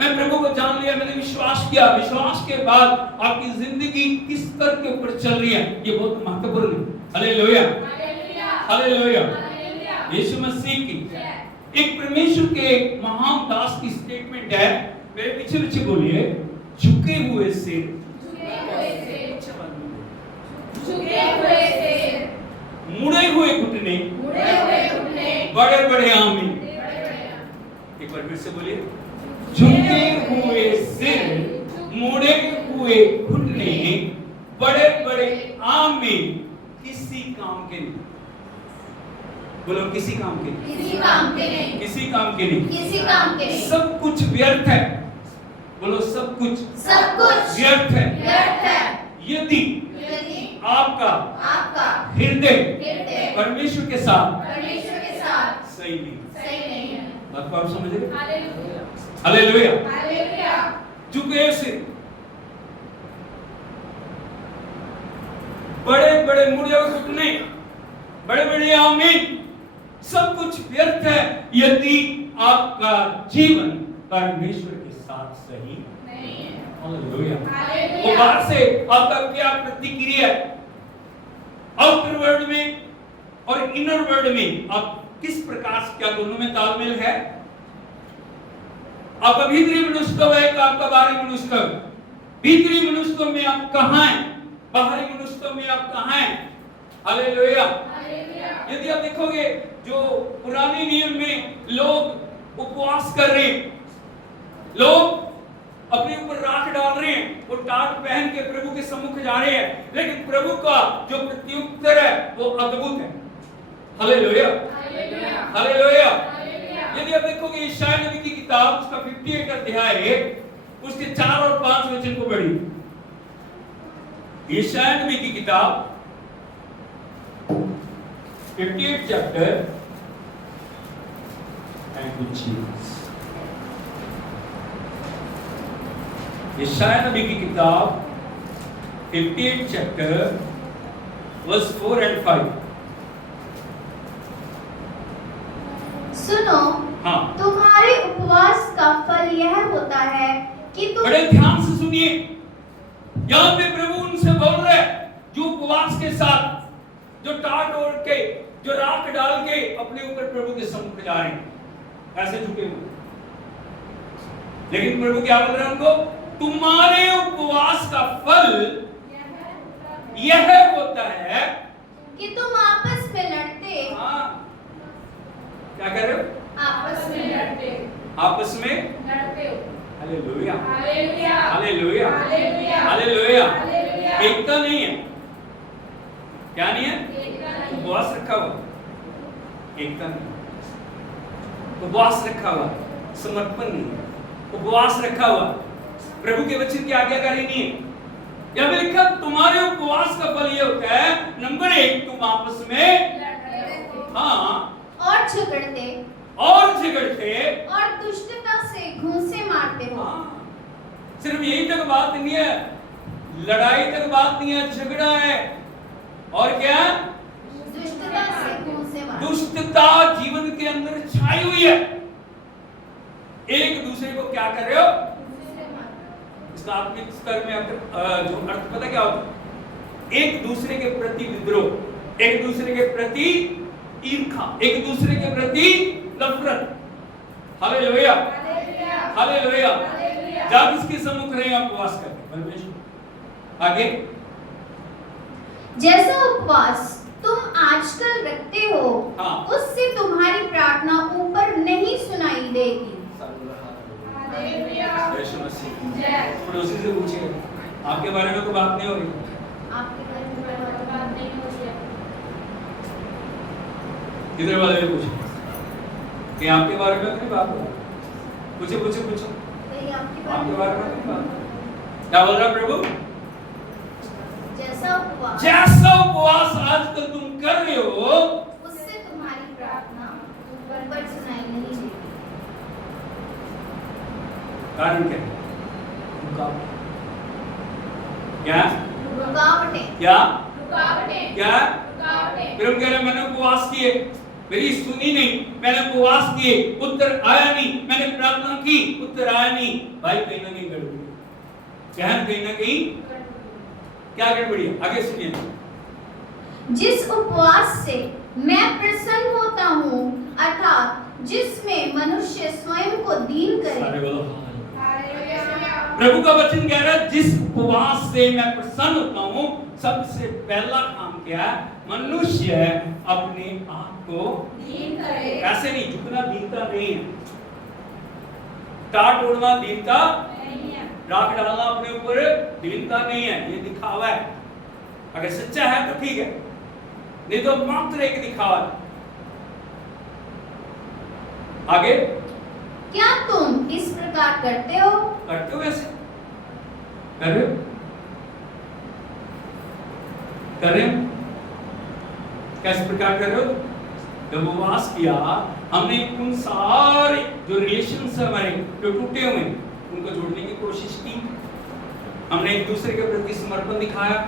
मैं प्रभु को जान लिया, मैंने विश्वास किया, विश्वास के बाद आपकी जिंदगी किस स्तर के ऊपर चल रही है, ये बहुत महत्वपूर्ण है। Hallelujah. Hallelujah, hallelujah. Hallelujah, Yeshu मसीह की जय। एक परमेश्वर के महान दास की स्टेटमेंट है। मेरे पीछे पीछे बोलिए, झुके हुए सिर, झुके हुए सिर, झुके हुए सिर, मुड़े हुए घुटने, मुड़े हुए घुटने, बड़े बड़े आमीन। बड़े-बड़े एक बार फिर से बोलिए, झुके हुए सिर, मुड़े हुए घुटने, बड़े बड़े आमीन। किसी काम के नहीं। बोलो किसी काम के नहीं। किसी काम के नहीं, किसी काम के नहीं। किसी काम के नहीं। सब कुछ व्यर्थ है। बोलो सब कुछ सब कुछ व्यर्थ है व्यर्थ है यदि यदि आपका आपका हृदय हृदय परमेश्वर के साथ परमेश्वर के साथ सही नहीं। सही नहीं है। बात को आप समझ रहे? Hallelujah, hallelujah. हालेलुया, झुके से बड़े बड़े मुड़े हुए घुटने, बड़े बड़े आमीन। सब कुछ व्यर्थ है यदि आपका जीवन परमेश्वर के साथ सही नहीं है। हालेलुया। उपवास से आपका क्या प्रतिक्रिया है? आउटर वर्ल्ड में और इनर वर्ल्ड में आप किस प्रकार से, क्या दोनों में तालमेल है? आपका भीतरी मनुष्य है का आपका बाहरी मनुष्य? भीतरी मनुष्य में आप कहां हैं? बाहरी मनुष्य में आप कहां हैं? हालेलुया। यदि आप देखोगे जो पुराने नियम में लोग उपवास कर रहे हैं, लोग अपने ऊपर राख डाल रहे हैं, वो टाट पहन के प्रभु के सम्मुख जा रहे हैं, लेकिन प्रभु का जो प्रत्युत्तर है वो अद्भुत है। हालेलुया। हालेलुया। यदि आप देखोगे यशायाह नबी की किताब उसका 58 अध्याय है, उसके 4 और 5 वचन को पढ़िए। यशायाह नबी की किताब 58 चैप्टर एंड यशायाह नबी की किताब 58 चैप्टर वर्स 4 एंड 5। सुनो, हाँ, तुम्हारे उपवास का फल यह होता है कि तुम, बड़े ध्यान से सुनिए, यहाँ पे प्रभु उनसे बोल रहे हैं जो उपवास के साथ, जो टाट ओढ़ के, जो राख डाल के अपने ऊपर प्रभु के सम्मुख जा रहे हैं, ऐसे झुके हुए। लेकिन प्रभु क्या बोल रहे हैं उनको? तुम्हारे उपवास का फल यह होता है कि तुम आपस में लड़ते, हाँ, क्या कर रहे हो? आपस में लड़ते, आपस में लड़ते हो। Hallelujah. Hallelujah. Hallelujah. Hallelujah. Hallelujah. Hallelujah. एकता नहीं है। क्या नहीं है? एकता नहीं। उपवास रखा हुआ, एकता नहीं। उपवास रखा हुआ, समर्पण नहीं है। उपवास रखा हुआ, प्रभु के वचन की आज्ञाकारी नहीं है। यहाँ पे लिखा तुम्हारे उपवास का फल ये होता है, नंबर 1, तुम आपस में लड़ते हो, हाँ और झगड़ते, और झगड़ते, और दुष्टता से घूंसे मारते हो। हाँ, सिर्फ यही तक बात नहीं है, लड़ाई तक बात नहीं है, झगड़ा है। और क्या? दुष्टता से घूंसे मारते। दुष्टता जीवन के अंदर छाई हुई है। एक दूसरे को क्या कर रहे हो? इसका आत्मिक स्तर में जो अर्थ पता क्या होता है? एक दूसरे के प्रति विद्रोह, एक दूसरे के प्रति ईर्ष्या, एक दूसरे के प्रति नफरत। हालेलुया। हालेलुया। जब इसके सम्मुख रहे आप उपवास करते परमेश्वर। आगे, जैसा उपवास तुम आजकल रखते हो, हाँ, उससे तुम्हारी प्रार्थना ऊपर नहीं सुनाई देगी। यीशु मसीह। पड़ोसी से पूछिए, आपके बारे में कोई बात नहीं हो रही? आपके बारे में कोई बात नहीं हो रही है। इधर वाले से पूछिए कि आपके बारे में कोई बात हो रही? पूछो पूछो पूछो, कहीं आपके आपके बारे में कोई बात? क्या बोल रहा प्रभु? जैसा उपवास आजकल तुम कर रहे हो, उससे तुम्हारी प्रार्थना ऊपर सुनाई नहीं देगी। कारण क्या है? रुकावट। क्या? रुकावटें। क्या? रुकावटें। क्या? रुकावटें। फिर हम कह रहे मैंने उपवास किए, मेरी सुनी नहीं, मैंने उपवास किए, उत्तर आया नहीं, मैंने प्रार्थना की, उत्तर आया नहीं। भाई कहीं ना कहीं गड़बड़ी, बहन कहीं ना कहीं क्या गड़बड़ी है? आगे सुनिए। जिस उपवास से मैं प्रसन्न होता हूँ, अर्थात जिसमें मनुष्य स्वयं को दीन करे। सारे बोलो प्रभु का वचन कह रहा है जिस उपवास से मैं प्रसन्न होता हूँ, सबसे पहला काम क्या है? मनुष्य अपने आप को दीन करे। ऐसे नहीं, झुकना दीनता नहीं है, टाट ओढ़ना दीनता नहीं है, राख डालना अपने ऊपर दीनता नहीं है, ये दिखावा है। अगर सच्चा है तो ठीक है, नहीं तो मात्र एक दिखावा है। आगे, क्या तुम इस प्रकार करते हो? करते हो ऐसे? कर रहे हो? कर रहे हो? कैसे प्रकार कर रहे हो? जब उपवास किया, हमने उन सारे जो रिलेशंस हमारे जो टूटे हुए उनको जोड़ने की कोशिश की, हमने एक दूसरे के प्रति समर्पण दिखाया,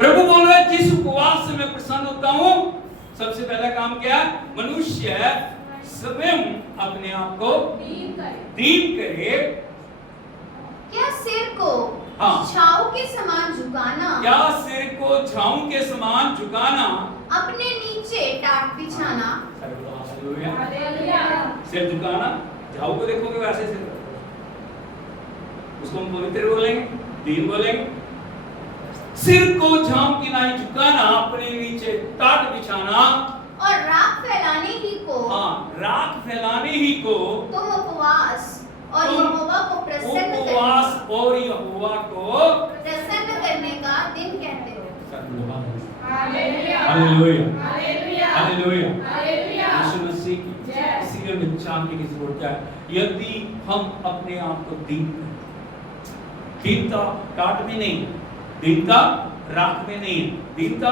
प्रभु बोल रहा है जिस उपवास से मैं प्रसन्न होता हूं, सबसे पहला काम क्या? मनुष्य स्वयं अपने आप को दीन करे। क्या सिर को हाँ। छाऊ के समान झुकाना, क्या सिर को झाऊ के समान झुकाना, अपने नीचे टाट बिछाना। हालेलुया। सिर झुकाना, झाऊ को देखोगे वैसे सिर, उसको हम पवित्र बोलेंगे, दीन बोलेंगे। सिर को झाऊ की नाई झुकाना, अपने नीचे टाट बिछाना और राख फैलाने ही को, हाँ, राख फैलाने ही को तुम उपवास और यहोवा को प्रसन्न उपवास और यहोवा को प्रसन्न करने का दिन कहते हो। Hallelujah, hallelujah, hallelujah. यीशु मसीह की इसीलिए हमें जानने की जरूरत है, यदि हम अपने आप को दीन करें, दीनता काट में नहीं, दीनता राख में नहीं है, दीनता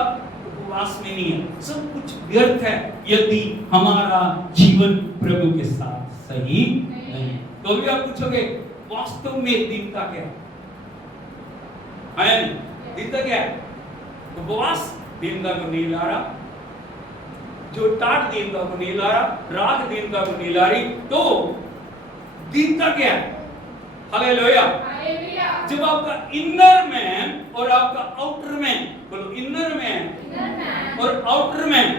उपवास में नहीं है, सब कुछ व्यर्थ है यदि हमारा जीवन प्रभु के साथ सही नहीं। तो भी आप पूछोगे वास्तव में दीनता क्या है? दीनता क्या है? उपवास दीनता को नहीं ला रहा, जो टाट दीनता को नहीं ला रहा, राग दीनता को नहीं ला रही, तो दीनता क्या है? हालेलुया। जब आपका इनर मैन और आपका आउटर मैन, बोलो इनर मैन और आउटर मैन,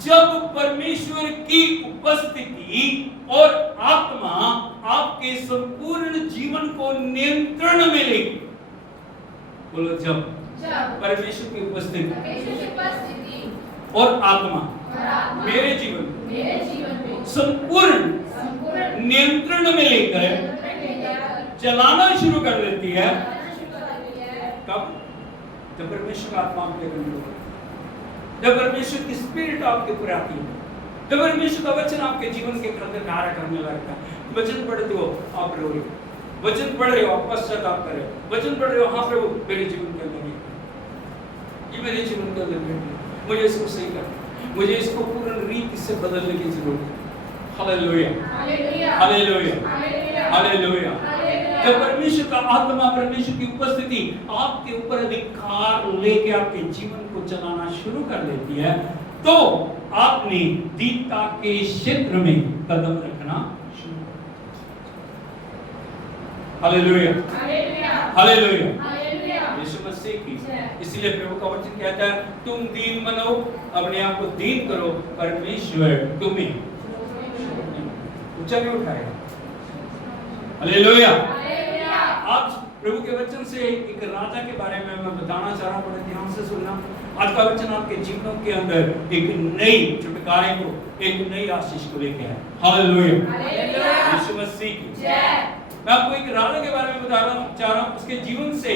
जब परमेश्वर की उपस्थिति और आत्मा आपके संपूर्ण जीवन को नियंत्रण में लेगी, बोलो जब परमेश्वर की उपस्थिति और आत्मा मेरे जीवन को संपूर्ण नियंत्रण में लेकर चलाना शुरू कर देती है, कब? जब परमेश्वर का आत्मा आपके कंट्रोल में, जब परमेश्वर की स्पिरिट आपके ऊपर आती है, जब परमेश्वर का वचन आपके जीवन के अंदर कार्य करने लगता है। वचन पढ़ते हो आप रो रहे हो, वचन पढ़ रहे हो आप पश्चाताप कर रहे हो, वचन पढ़ रहे हो हाँ प्रभु मेरे जीवन के अंदर ये मेरे जीवन के अंदर मुझे इसको सही करना, मुझे इसको पूर्ण रीति से बदलने की जरूरत है। Hallelujah, hallelujah, hallelujah. जब परमेश्वर का आत्मा, परमेश्वर की उपस्थिति आपके ऊपर अधिकार लेके आपके जीवन को चलाना शुरू कर देती है, तो आपने दीनता के क्षेत्र में कदम रखना शुरू कर दिया। Hallelujah, hallelujah. यीशु मसीह की, इसलिए प्रभु का वचन कहता है तुम दीन बनो, अपने आप को दीन करो, परमेश्वर तुम्हें ऊंचा नहीं उठाएगा। हालेलुया। आज प्रभु के वचन से एक राजा के बारे में मैं बताना चाह रहा हूं, बड़े ध्यान से सुनना। आज का वचन आपके जीवनों के अंदर एक नई छुटकारे को, एक नई आशीष को लेके आए। हालेलुया, यीशु मसीह की जय। मैं आपको एक राजा के बारे में बताना चाह रहा हूं, उसके जीवन से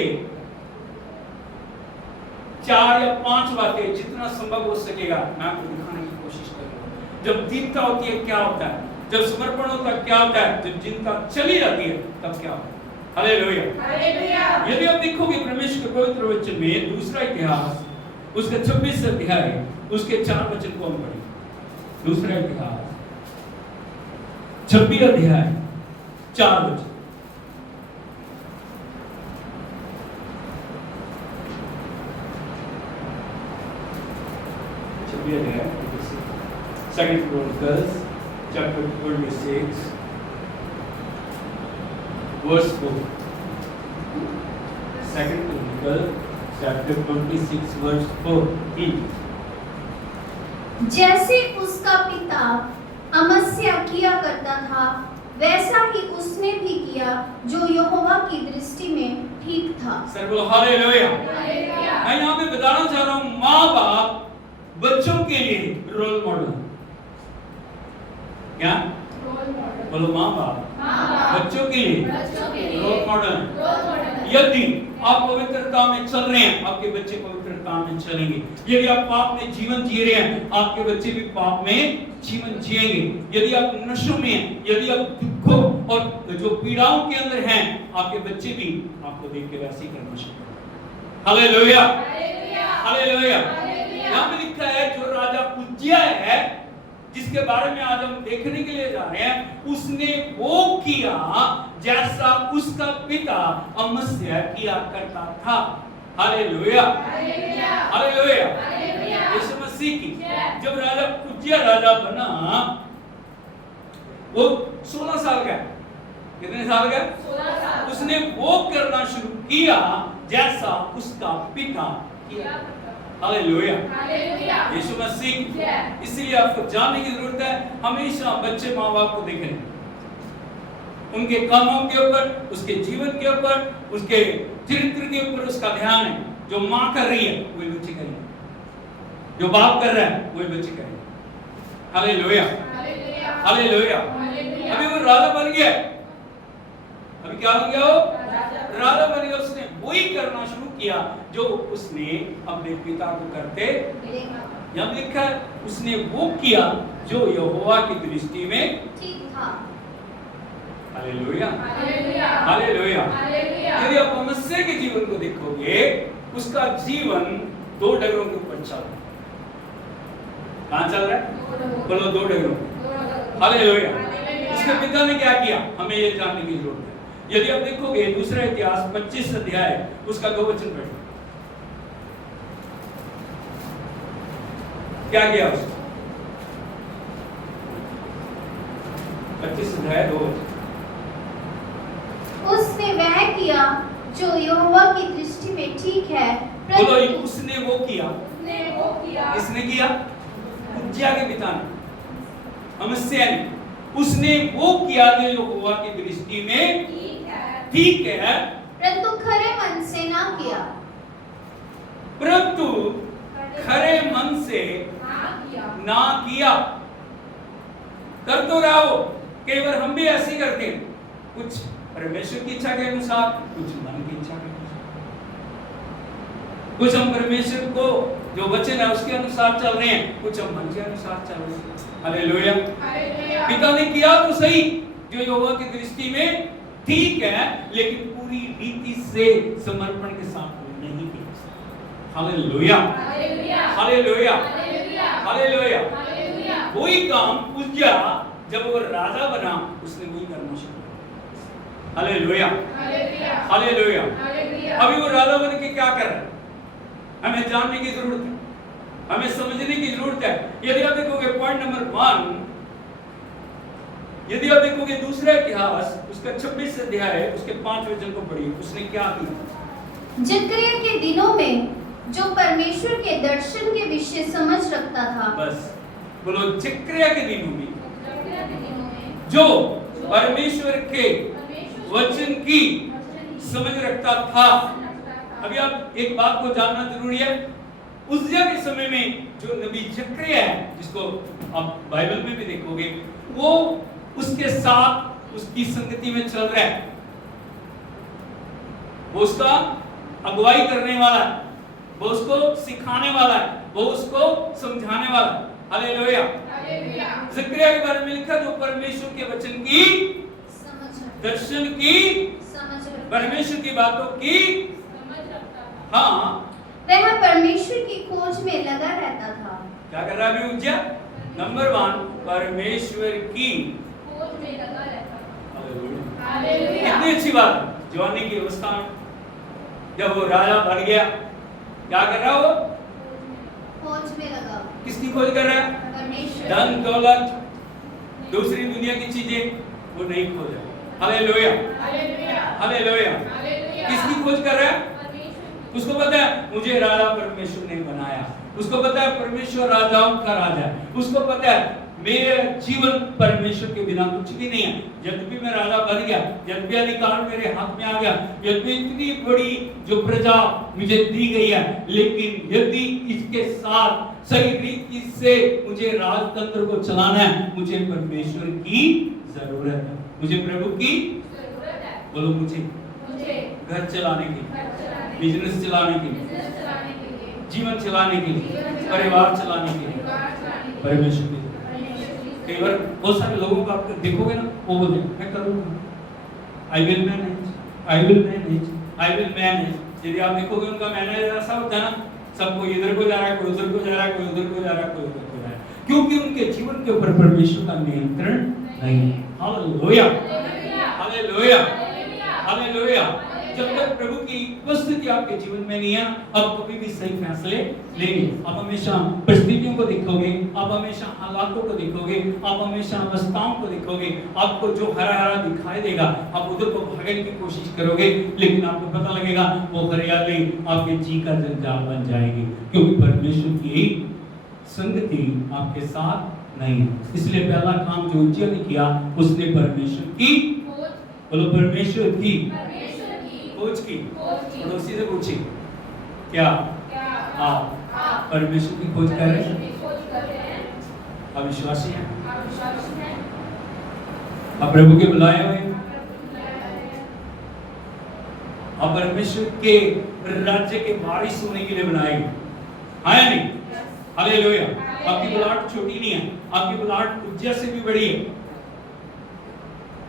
4 या 5 बातें जितना संभव हो सकेगा मैं आपको दिखाने की कोशिश करूंगा। जब दीनता होती है क्या होता है, जब समर्पण होता है क्या होता है, जब चिंता चली जाती है तब क्या होता है। Hallelujah, hallelujah. यदि आप देखोगे परमेश्वर के पवित्र वचन में दूसरा इतिहास उसका 26 अध्याय उसके 4 वचन को हम पढ़ें। दूसरा इतिहास 26 अध्याय 4 वचन। Second Chronicles chapter 26 verse 4. Second Chronicles chapter 26 verse 4. जैसे उसका पिता अमस्या किया करता था, वैसा ही उसने भी किया जो यहोवा की दृष्टि में ठीक था। सर बोलो हालेलुया। मैं यहाँ पे बताना चाह रहा हूँ, माँ बाप बच्चों के लिए रोल मॉडल। क्या बोलो? माँ बाप बच्चों के लिए रोल मॉडल। यदि आप पवित्रता में चल रहे हैं, आपके बच्चे पवित्रता में चलेंगे। यदि आप पाप में जीवन जी रहे हैं, आपके बच्चे भी पाप में जीवन जिएंगे। यदि आप नशों में हैं, यदि आप दुखों और जो पीड़ाओं के अंदर हैं, आपके बच्चे भी आपको देख के वैसे ही करना शुरू करेंगे। Hallelujah, hallelujah. यहाँ पे लिखा है जो राजा उज्जिया है, जिसके बारे में आज हम देखने के लिए जा रहे हैं, उसने वो किया जैसा उसका पिता अमस्या किया करता था। Hallelujah, hallelujah. यीशु मसीह की जब राजा उज्जिया राजा बना, वो 16 साल का, कितने साल का? 16 साल। उसने वो करना शुरू किया जैसा उसका पिता किया। हालेलुया, यीशु मसीह। इसलिए आपको जानने की जरूरत है, हमेशा बच्चे माँ बाप को देखें, उनके कामों के ऊपर, उसके जीवन के ऊपर, उसके चरित्र के ऊपर उसका ध्यान है। जो माँ कर रही है वही बच्चे करेंगे, जो बाप कर रहा है वही बच्चे करेंगे। Hallelujah, hallelujah. अभी वो राजा बन गया, अभी क्या बन गया? वो राजा बन गया। उसने वही करना शुरू किया जो उसने अपने पिता को करते। यहाँ लिखा है उसने वो किया जो यहोवा की दृष्टि में ठीक था। Hallelujah, hallelujah. यदि आप मनुष्य के जीवन को देखोगे, उसका जीवन दो डगरों के ऊपर चल रहा है। कहाँ चल रहा है? बोलो, दो डगरों। हालेलुया। उसके पिता ने क्या किया, हमें ये जानने की जरूरत है। यदि आप देखोगे दूसरा इतिहास 25 अध्याय, उसका 2 वचन पढ़ो। क्या किया उसने? 25 अध्याय 2 वचन। उसने वह किया जो यहोवा की दृष्टि में ठीक है। बोलो, उसने वो किया। किसने किया? उज्जिया के पिता ने, अमस्या ने। उसने वो किया जो यहोवा की दृष्टि में ठीक है, परंतु खरे मन से ना किया। परंतु खरे मन से ना किया। कर तो रहा हो, कई बार हम भी ऐसे ही करते हैं, कुछ परमेश्वर की इच्छा के अनुसार, कुछ मन की इच्छा के अनुसार। कुछ हम परमेश्वर को जो वचन है उसके अनुसार चल रहे हैं, कुछ हम मन के अनुसार चल रहे हैं। हालेलुया। पिता ने किया तो सही जो यहोवा की दृष्टि में ठीक है, लेकिन पूरी रीति से समर्पण के साथ नहीं किया। Hallelujah, hallelujah, hallelujah. वही काम उज्जिया जब वो राजा बना, उसने वही करना शुरू किया। Hallelujah, hallelujah. अभी वो राजा बन के क्या कर रहा है, हमें जानने की जरूरत है, हमें समझने की जरूरत है। यदि आप देखोगे पॉइंट नंबर 1, यदि आप देखोगे दूसरा इतिहास उसका 26 अध्याय उसके 5 वचन को पढ़िए। उसने क्या किया? जकरिया के दिनों में जो परमेश्वर के दर्शन के विषय समझ रखता था। बस बोलो, जकरिया के दिनों में जो परमेश्वर के वचन की समझ रखता था। अभी आप एक बात को जानना जरूरी है, उज्जिया के समय में जो नबी जकरिया है, जिसको आप बाइबल में भी देखोगे, वो उसके साथ उसकी संगति में चल रहा है, वो उसका अगुवाई करने वाला है, वो उसको सिखाने वाला है, वो उसको समझाने वाला है। हालेलुया। जकरिया के बारे में लिखा जो परमेश्वर के वचन की दर्शन की परमेश्वर की बातों की हाँ, वह परमेश्वर की खोज में लगा रहता था। क्या कर रहा है उज्जिया? नंबर 1, परमेश्वर की खोज में लगा रहता था। हालेलुया। कितनी अच्छी बात। जवानी की अवस्था में जब वो राजा बन गया, क्या कर रहा हो? खोज में लगा। किसकी खोज कर रहा है? परमेश्वर। धन दौलत, दूसरी दुनिया की चीजें वो नहीं खोज रहा। Hallelujah, hallelujah. किसकी खोज कर रहा है? उसको पता है मुझे राजा परमेश्वर ने बनाया, उसको पता है परमेश्वर राजाओं का राजा है, उसको पता है मेरा जीवन परमेश्वर के बिना कुछ भी नहीं है। जब भी मैं राजा बन गया, जब भी अधिकार मेरे हाथ में आ गया, जब भी इतनी बड़ी जो प्रजा मुझे दी गई है, लेकिन यदि इसके साथ सही रीति से मुझे राजतंत्र को चलाना है, मुझे परमेश्वर की जरूरत है, मुझे प्रभु की जरूरत है। बोलो, मुझे घर चलाने की, बिजनेस चलाने के लिए, जीवन चलाने के लिए, परिवार चलाने के लिए परमेश्वर की। कई बार बहुत सारे लोगों को आप देखोगे ना, वो बोलते हैं मैं करूंगा, I will manage, I will manage, I will manage. यदि आप देखोगे उनका मैनेजर ऐसा होता है ना, सब कोई इधर को जा रहा है, कोई उधर को जा रहा है, कोई उधर को जा रहा है, कोई उधर को जा रहा है, क्योंकि उनके जीवन के ऊपर परमेश्वर का नियंत्रण नहीं है। Hallelujah, hallelujah, hallelujah. जब तक प्रभु की उपस्थिति आपके जीवन में नहीं है, आप कभी भी सही फैसले लेंगे। आप हमेशा परिस्थितियों को देखोगे, आप हमेशा हालातों को देखोगे, आप हमेशा अवस्थाओं को देखोगे। आपको जो हरा हरा दिखाई देगा, आप उधर को भागने की कोशिश करोगे, लेकिन आपको पता लगेगा वो हरियाली आपके जी का जंजाल बन जाएगी, क्योंकि परमेश्वर की संगति आपके साथ नहीं है। इसलिए पहला काम जो उज्जियाह ने किया, उसने परमेश्वर की, बोलो परमेश्वर की खोज की। पड़ोसी से पूछे, क्या आप परमेश्वर की खोज कर रहे हैं? अविश्वासी हैं? आप प्रभु के बुलाए हुए हैं? आप परमेश्वर के राज्य के वारिस होने के लिए बनाए गए, है या नहीं? हालेलुया। आपकी बुलाहट छोटी नहीं है, आपकी बुलाहट उज्जियाह से भी बड़ी है।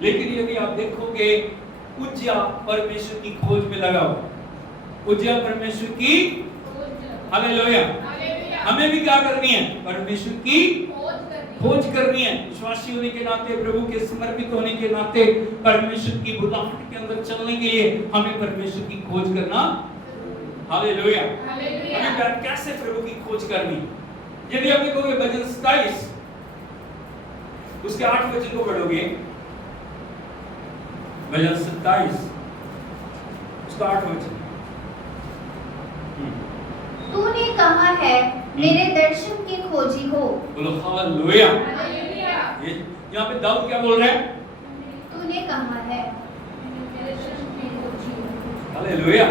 लेकिन यदि आप देखोगे, उज्जियाह परमेश्वर की खोज में लगा हुआ। उज्जियाह परमेश्वर की, हालेलुया। हमें भी क्या करनी है? परमेश्वर की खोज करनी है। विश्वासी होने के नाते, प्रभु के समर्पित होने के नाते, परमेश्वर की बुलाहट के अंदर चलने के लिए हमें परमेश्वर की खोज करना, हालेलुया। हमें कैसे प्रभु की खोज करनी? यदि आप देखोगे भजन 27 उसके 8 वचन को पढ़ोगे, भजन 27 उसका 8 वचन। तूने कहा है मेरे दर्शन की खोजी हो। बोलो हालेलुया। ये यहाँ पे दाऊद क्या बोल रहे हैं? तूने कहा है, हालेलुया।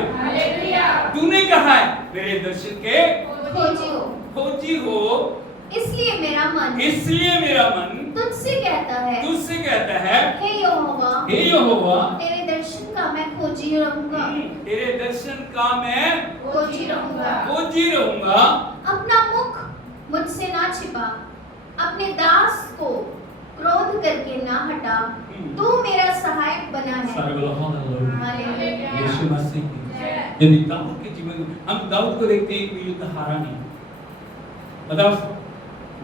तूने कहा है मेरे दर्शन के खोजी हो, इसलिए मेरा मन तुझसे कहता है, हे यहोवा, तेरे दर्शन का मैं खोजी रहूंगा। तेरे दर्शन का मैं खोजी रहूंगा। अपना मुख मुझसे ना छिपा, अपने दास को क्रोध करके ना हटा। तू मेरा सहायक बना है। हालेलुया। यीशु मसीह की। यदि दाऊद के जीवन में हम दाऊद को देखते हैं, कोई युद्ध हारा नहीं। बताओ,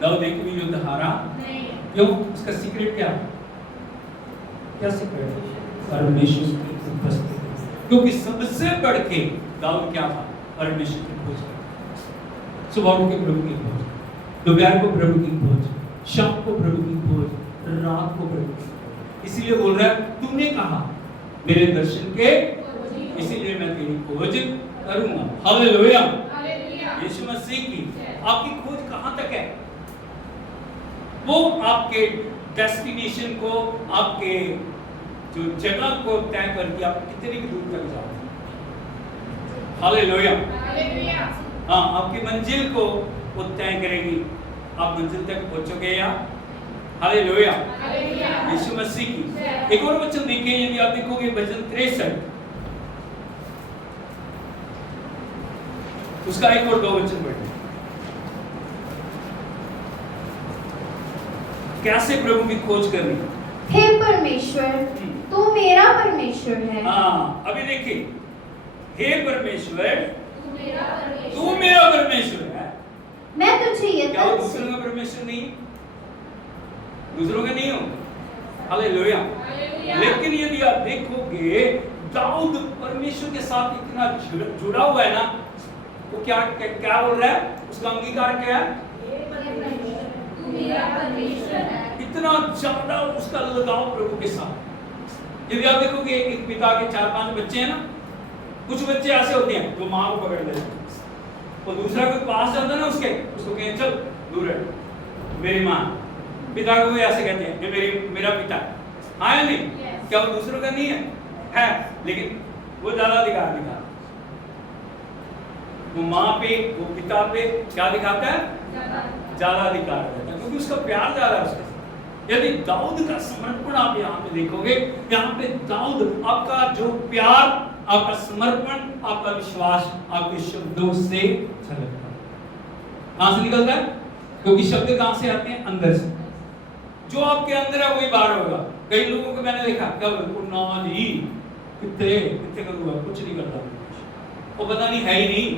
दाऊद एक भी युद्ध हारा नहीं। क्यों? उसका सीक्रेट क्या सीक्रेट? परमेश्वर की उपस्थिति। क्योंकि सबसे बढ़ के दाऊद क्या था? परमेश्वर की खोज करता। सुबह को प्रभु की खोज, दोपहर को प्रभु की खोज, शाम को प्रभु की खोज, रात को प्रभु की खोज। इसीलिए बोल रहा है, तूने कहा मेरे दर्शन के, इसीलिए मैं तेरी खोज करूंगा। हालेलुया। यीशु मसीह की। आपकी खोज कहां तक है? वो आपके डेस्टिनेशन को, आपके जो जगह को तय करती है, आप कितनी दूर तक जाओगे। हालेलुया। हाँ, आपकी मंजिल को वो तय करेगी, आप मंजिल तक पहुंचोगे या? हालेलुया। यीशु मसीह की। एक और वचन देखिए, यदि आप देखोगे भजन 63 उसका एक और 2 वचन पढ़िए। कैसे प्रभु की खोज करनी? हे परमेश्वर, तू मेरा परमेश्वर है। हाँ, अभी देखिए, हे परमेश्वर, तू मेरा परमेश्वर है। मैं तुझे क्या वो दूसरों का परमेश्वर नहीं? दूसरों का नहीं हो? हालेलुया। लेकिन यदि आप देखोगे, दाऊद परमेश्वर के साथ इतना जुड़ा हुआ है ना, वो क्या बोल रहा है? उसका अंगीकार क्या है? इतना ज्यादा उसका लगाव प्रभु के साथ। यदि आप देखोगे, एक पिता के 4-5 बच्चे हैं ना, कुछ बच्चे ऐसे होते हैं जो माँ को पकड़ लेते हैं, और दूसरा कोई पास जाता है ना उसको कहें चल दूर है, मेरी माँ। पिता को भी ऐसे कहते हैं, ये मेरा पिता है। हाँ या नहीं? क्या वो दूसरों का नहीं है? लेकिन वो ज्यादा अधिकार दिखाता, वो माँ पे, वो पिता पे क्या दिखाता है? ज्यादा अधिकार देता है, क्योंकि उसका प्यार ज्यादा है उसके साथ। यदि दाऊद का समर्पण आप यहाँ पे देखोगे, यहाँ पे दाऊद, आपका जो प्यार, आपका समर्पण, आपका विश्वास आपके शब्दों से झलकता है। कहां से निकलता है? क्योंकि शब्द कहां से आते हैं? अंदर से। जो आपके अंदर है वही बाहर होगा। कई लोगों को मैंने देखा, कब नाली कितने करूंगा, कुछ नहीं करता, वो पता नहीं है ही नहीं,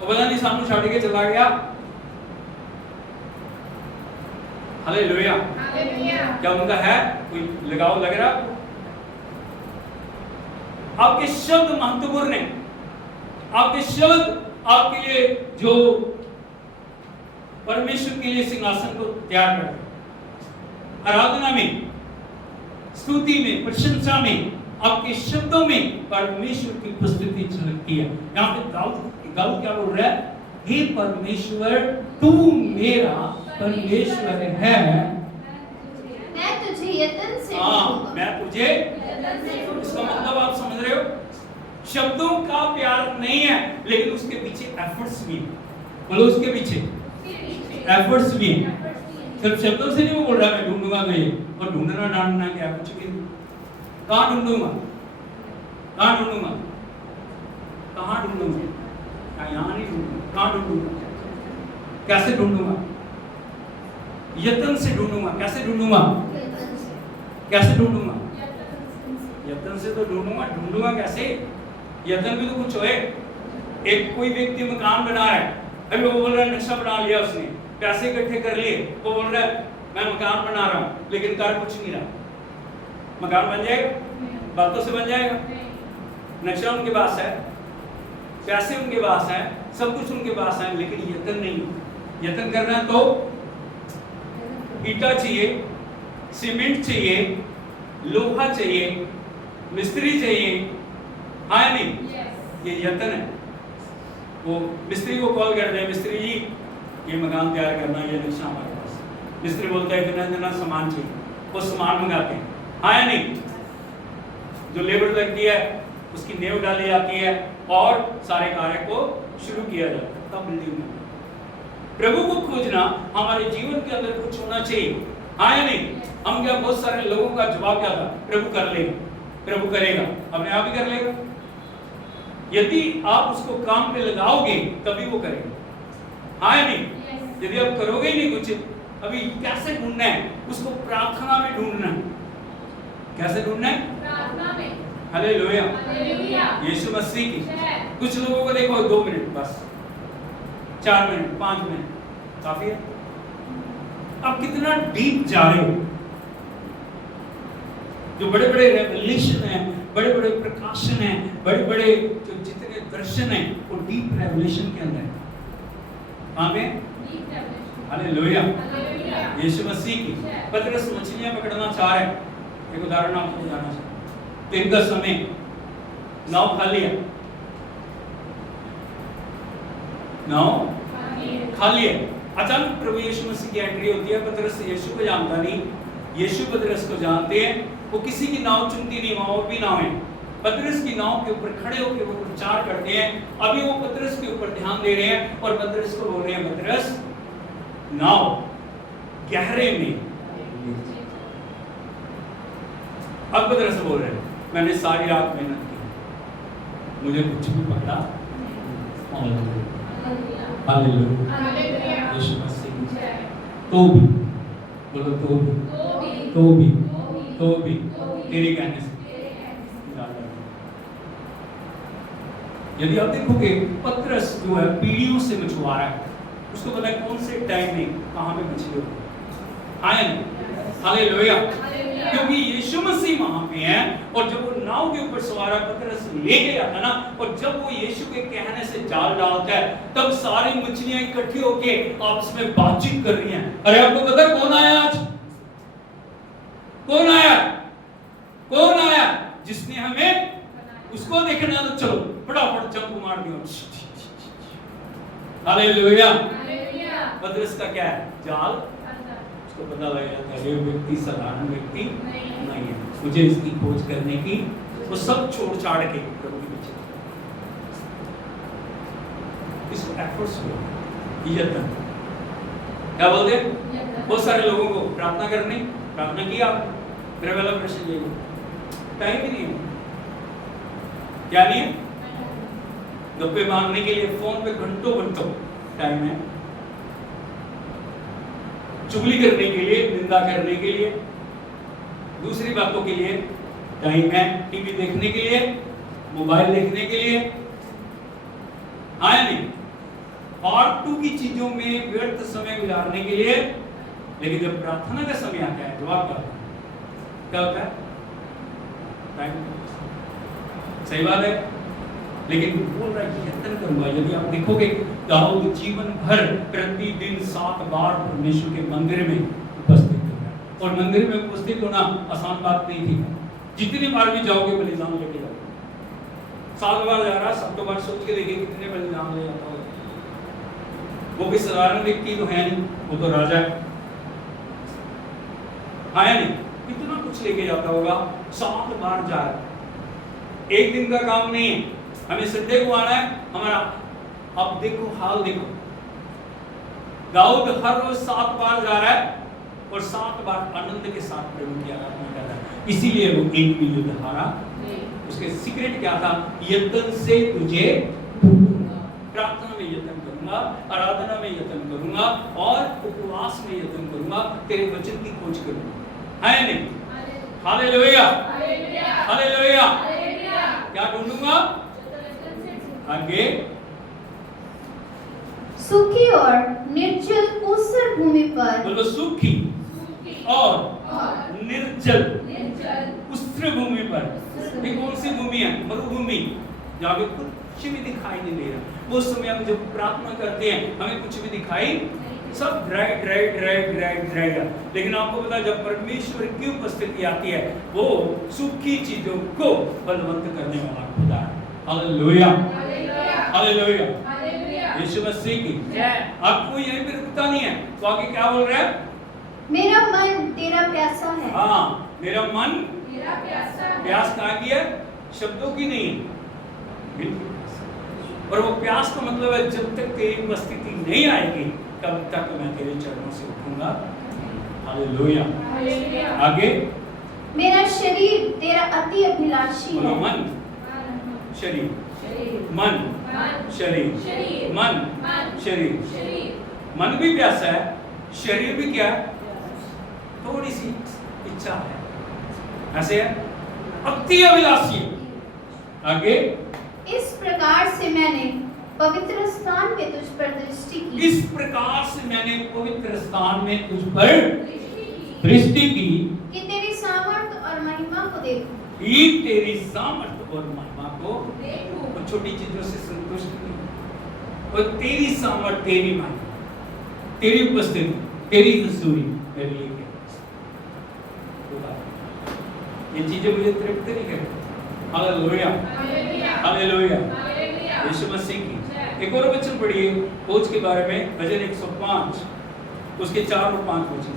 वो पता नहीं सामने छाड़ के चला गया। हालेलुया। क्या उनका है कोई लगाव लग रहा? आपके शब्द महत्वपूर्ण है। आपके शब्द आपके लिए जो परमेश्वर के लिए सिंहासन को तैयार करते हैं। आराधना में, स्तुति में, प्रशंसा में, आपके शब्दों में परमेश्वर की उपस्थिति झलकती है। यहाँ पे दाऊद क्या बोल रहा है? हे परमेश्वर, तू मेरा परमेश्वर है, मैं तुझे यत्न से हाँ, मैं तुझे, इसका मतलब आप समझ रहे हो? शब्दों का प्यार नहीं है, लेकिन उसके पीछे एफर्ट्स भी है। बोलो, उसके पीछे एफर्ट्स भी है। सिर्फ शब्दों से नहीं वो बोल रहा मैं ढूंढूंगा नहीं, और ढूंढना ढांढना क्या, कुछ भी नहीं। कहाँ ढूंढूंगा, कहाँ ढूंढूंगा, कहाँ ढूंढूंगा, यहाँ नहीं ढूंढूंगा, कहाँ ढूंढूंगा, कैसे ढूंढूंगा? यत्न से ढूंढूंगा। कैसे ढूंढूंगा? कैसे ढूंढूंगा? यत्न से तो ढूंढूंगा। ढूंढूंगा कैसे? यत्न भी तो कुछ होए। एक कोई व्यक्ति मकान बना रहा है, अभी वो बोल रहा है नक्शा बना लिया उसने, पैसे इकट्ठे कर लिए, वो बोल रहा है मैं मकान बना रहा हूँ, लेकिन कर कुछ नहीं रहा। मकान बन जाएगा? बातों से बन जाएगा? नक्शा उनके पास है, पैसे उनके पास है, सब कुछ उनके पास है, लेकिन यत्न नहीं। यत्न करना है तो ईटा चाहिए, सीमेंट चाहिए, लोहा चाहिए, मिस्त्री चाहिए, हाँ नहीं? ये यत्न है। वो मिस्त्री को कॉल करते हैं, मिस्त्री जी ये मकान तैयार करना, ये नक्शा हमारे पास। मिस्त्री बोलता है इतना इतना सामान चाहिए, वो सामान मंगाते हैं, हाँ या नहीं? जो लेबर लगती है उसकी नींव डाली जाती है और सारे कार्य को शुरू किया जाता है, तब बिल्डिंग में। प्रभु को खोजना, हमारे जीवन के अंदर कुछ होना चाहिए, हाँ या नहीं? हम क्या, बहुत सारे लोगों का जवाब क्या था? प्रभु कर लेगा, प्रभु करेगा, अपने आप ही कर लेगा। यदि आप उसको काम पे लगाओगे तभी वो करेगा, हाँ या नहीं? यदि आप करोगे ही नहीं कुछ, अभी कैसे ढूंढना है उसको? प्रार्थना में ढूंढना है। कैसे ढूंढना है? प्रार्थना में। हालेलुया, हालेलुया, यीशु मसीह की। कुछ लोगों को देखो 2 मिनट बस, 4 मिनट, 5 मिनट काफी है। अब कितना डीप जा रहे हो? जो बड़े बड़े रेवलेशन है, बड़े बड़े प्रकाशन है, बड़े बड़े जो जितने दर्शन है, वो डीप रेवलेशन के अंदर है। कहाँ पे? हालेलुया, यीशु मसीह की। पतरस मछलियां पकड़ना चाह रहे हैं। एक उदाहरण आपको बताना चाहता हूं। दिन का समय, नाव खाली है, नाव खाली है। अचानक प्रभु यीशु मसीह की एंट्री होती है। पतरस यीशु को जानता नहीं, यीशु पतरस को जानते हैं। वो किसी की नाव चुनती नहीं, वहां और भी नाव है। पतरस की नाव के ऊपर खड़े होकर वो प्रचार करते हैं। अभी वो पतरस के ऊपर ध्यान दे रहे हैं और पतरस को बोल रहे हैं, पतरस नाव गहरे में। अब पतरस बोल रहे हैं, मैंने सारी रात मेहनत की, मुझे कुछ भी पता। हालेलुया, यीशु मसीह। तो भी बोलो, तो भी तेरी कहने से। यदि आप देखोगे पतरस जो है पीढ़ियों से मछुआरा है, उसको पता है कौन से टाइम में कहां पे मछली होगी। हालेलुया, क्योंकि यीशु मसीह वहां पे है। और जब वो नाव के ऊपर सवार है, पतरस लेके जाता ना, और जब वो यीशु के कहने से जाल डालता है, तब सारी मछलियां इकट्ठी होके आपस में बातचीत कर रही हैं। अरे आपको पता है कौन आया आज? कौन आया? कौन आया? जिसने हमें उसको देखना, तो चलो फटाफट चंपू मार दियो। हालेलुया, पतरस का क्या है? जाल। उसको पता लग जाता है ये व्यक्ति साधारण व्यक्ति नहीं है, मुझे इसकी खोज करने की। वो सब छोड़ छाड़ के प्रभु के पीछे। इसको एफर्ट्स हो, यत्न। क्या बोलते हैं? बहुत सारे लोगों को प्रार्थना करनी, प्रार्थना की आप, मेरा वाला प्रश्न ये टाइम ही नहीं है। क्या नहीं है? गप्पे मारने के लिए फोन पे घंटों घंटों टाइम है, चुगली करने के लिए, निंदा करने के लिए, दूसरी बातों के लिए टाइम है, टीवी देखने के लिए, मोबाइल देखने के लिए, आया नहीं, फालतू की चीजों में व्यर्थ समय गुजारने के लिए। लेकिन जब प्रार्थना का समय आता है, जवाब क्या होता है? सही बात है, लेकिन बोल रहा है यत्न करूंगा। यदि आप देखोगे दाऊद जीवन भर प्रतिदिन 7 बार परमेश्वर के मंदिर में उपस्थित होगा, और मंदिर में उपस्थित होना आसान बात नहीं थी। जितनी बार भी जाओगे बलिदान लेके जाओगे, 7 बार जा रहा, 7 बार सोच के देखिए कितने बलिदान ले जाता होगा। वो भी साधारण व्यक्ति तो है नहीं, वो तो राजा है, आया नहीं, कितना कुछ लेके जाता होगा। 7 बार जा रहा है, एक दिन का काम नहीं है। हमें संडे को आना है हमारा। अब देखो हाल देखो, दाऊद हर रोज 7 बार जा रहा है और 7 बार आनंद के साथ प्रभु की आराधना कर रहा है। इसीलिए वो एक भी युद्ध हारा। उसके सीक्रेट क्या था? यत्न से तुझे प्रार्थना में यत्न करूंगा, आराधना में यत्न करूंगा और उपवास में यत्न करूंगा, तेरे वचन की खोज करूंगा। है नहीं? Hallelujah, hallelujah. क्या ढूंढूंगा? आगे, सूखी और निर्जल ऊसर भूमि पर, बोलो सूखी और निर्जल ऊसर भूमि पर। ये कौन सी भूमि है? मरुभूमि, जहाँ पे कुछ भी दिखाई नहीं दे रहा। उस समय हम जब प्रार्थना करते हैं हमें कुछ भी दिखाई, सब dry dry dry dry dry है। लेकिन आपको पता है जब परमेश्वर की उपस्थिति आती है वो सूखी चीजों को बलवंत करने वाला खुदा है। हालेलुया, हालेलुया, यीशु मसीह की जय। आपको यहीं पे रुकता नहीं है, तो आगे क्या बोल रहा है? मेरा मन तेरा प्यासा है। हाँ, मेरा मन तेरा प्यासा है। प्यास कहाँ की है? शब्दों की नहीं, बिल्कुल। और वो प्यास का मतलब है जब तक तेरी उपस्थिति नहीं आएगी तब तक मैं तेरे चरणों से उठूंगा। हालेलुया, आगे, मेरा शरीर तेरा अति अभिलाषी है। मन, शरीर, मन, शरीर, मन, शरीर। मन भी प्यासा है, शरीर भी क्या है? थोड़ी सी इच्छा है, ऐसे है, अति अभिलाषी। आगे, इस प्रकार से मैंने पवित्र स्थान में तुझ पर दृष्टि की। इस प्रकार से मैंने पवित्र स्थान में तुझ पर दृष्टि की कि तेरी सामर्थ और महिमा को देखूं। कि तेरी सामर्थ और महिमा को देखूं। और छोटी चीजों से संतुष्ट नहीं, और तेरी सामर्थ, तेरी महिमा, तेरी उपस्थिति, तेरी हजूरी मेरे लिए क्या? ये चीजें मुझे तृप्त नहीं करती। हालेलुया, हालेलुया, यीशु मसीह की। एक और वचन पढ़िए खोज के बारे में, भजन 105 उसके 4 और 5 वचन।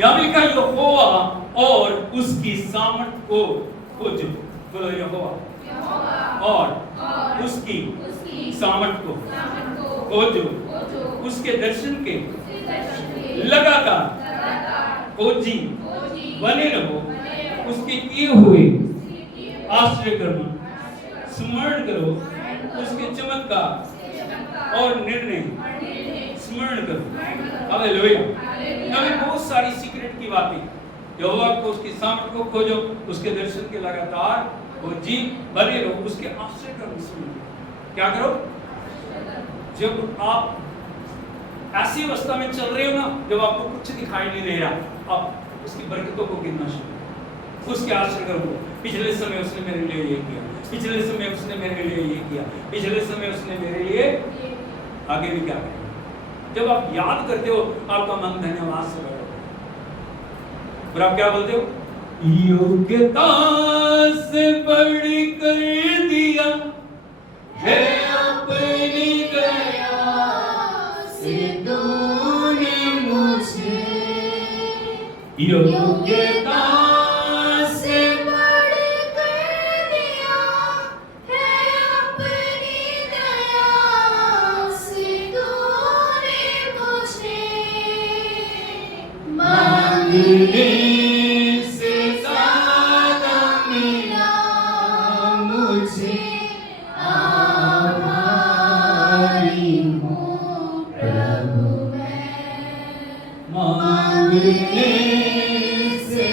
यहाँ लिखा यहोवा और उसकी सामर्थ को खोजो। बोलो यहोवा और उसकी सामर्थ को खोजो, उसके दर्शन के लगातार खोजी बने रहो, उसके किए हुए आश्रय करो, स्मरण करो, उसके चमत्कार और निर्णय स्मरण करो। हालेलुया। अभी बहुत सारी सीक्रेट की बातें, यहोवा को, उसकी सामर्थ को खोजो, उसके दर्शन के लगातार खोजी बने रहो, उसके आश्रय करो, स्मरण करो। क्या करो? जब आप ऐसी अवस्था में चल रहे हो ना, जब आपको कुछ दिखाई नहीं दे रहा, आप उसकी बरकतों को गिनना शुरू, उसके आश्रय करो। पिछले समय उसने मेरे लिए ये किया, पिछले समय उसने मेरे लिए ये किया, पिछले समय उसने मेरे लिए, आगे भी क्या करेगा? जब आप याद करते हो आपका मन धन्यवाद से भरा होता है। और आप क्या बोलते हो? योग्यता से बढ़ कर दिया है अपनी दया से तूने मुझे, योग्यता से बढ़ कर दिया है अपनी दया से तूने मुझे, मांगने से ज़्यादा मिला मुझे, आभारी हूँ प्रभु मैं। मांगने से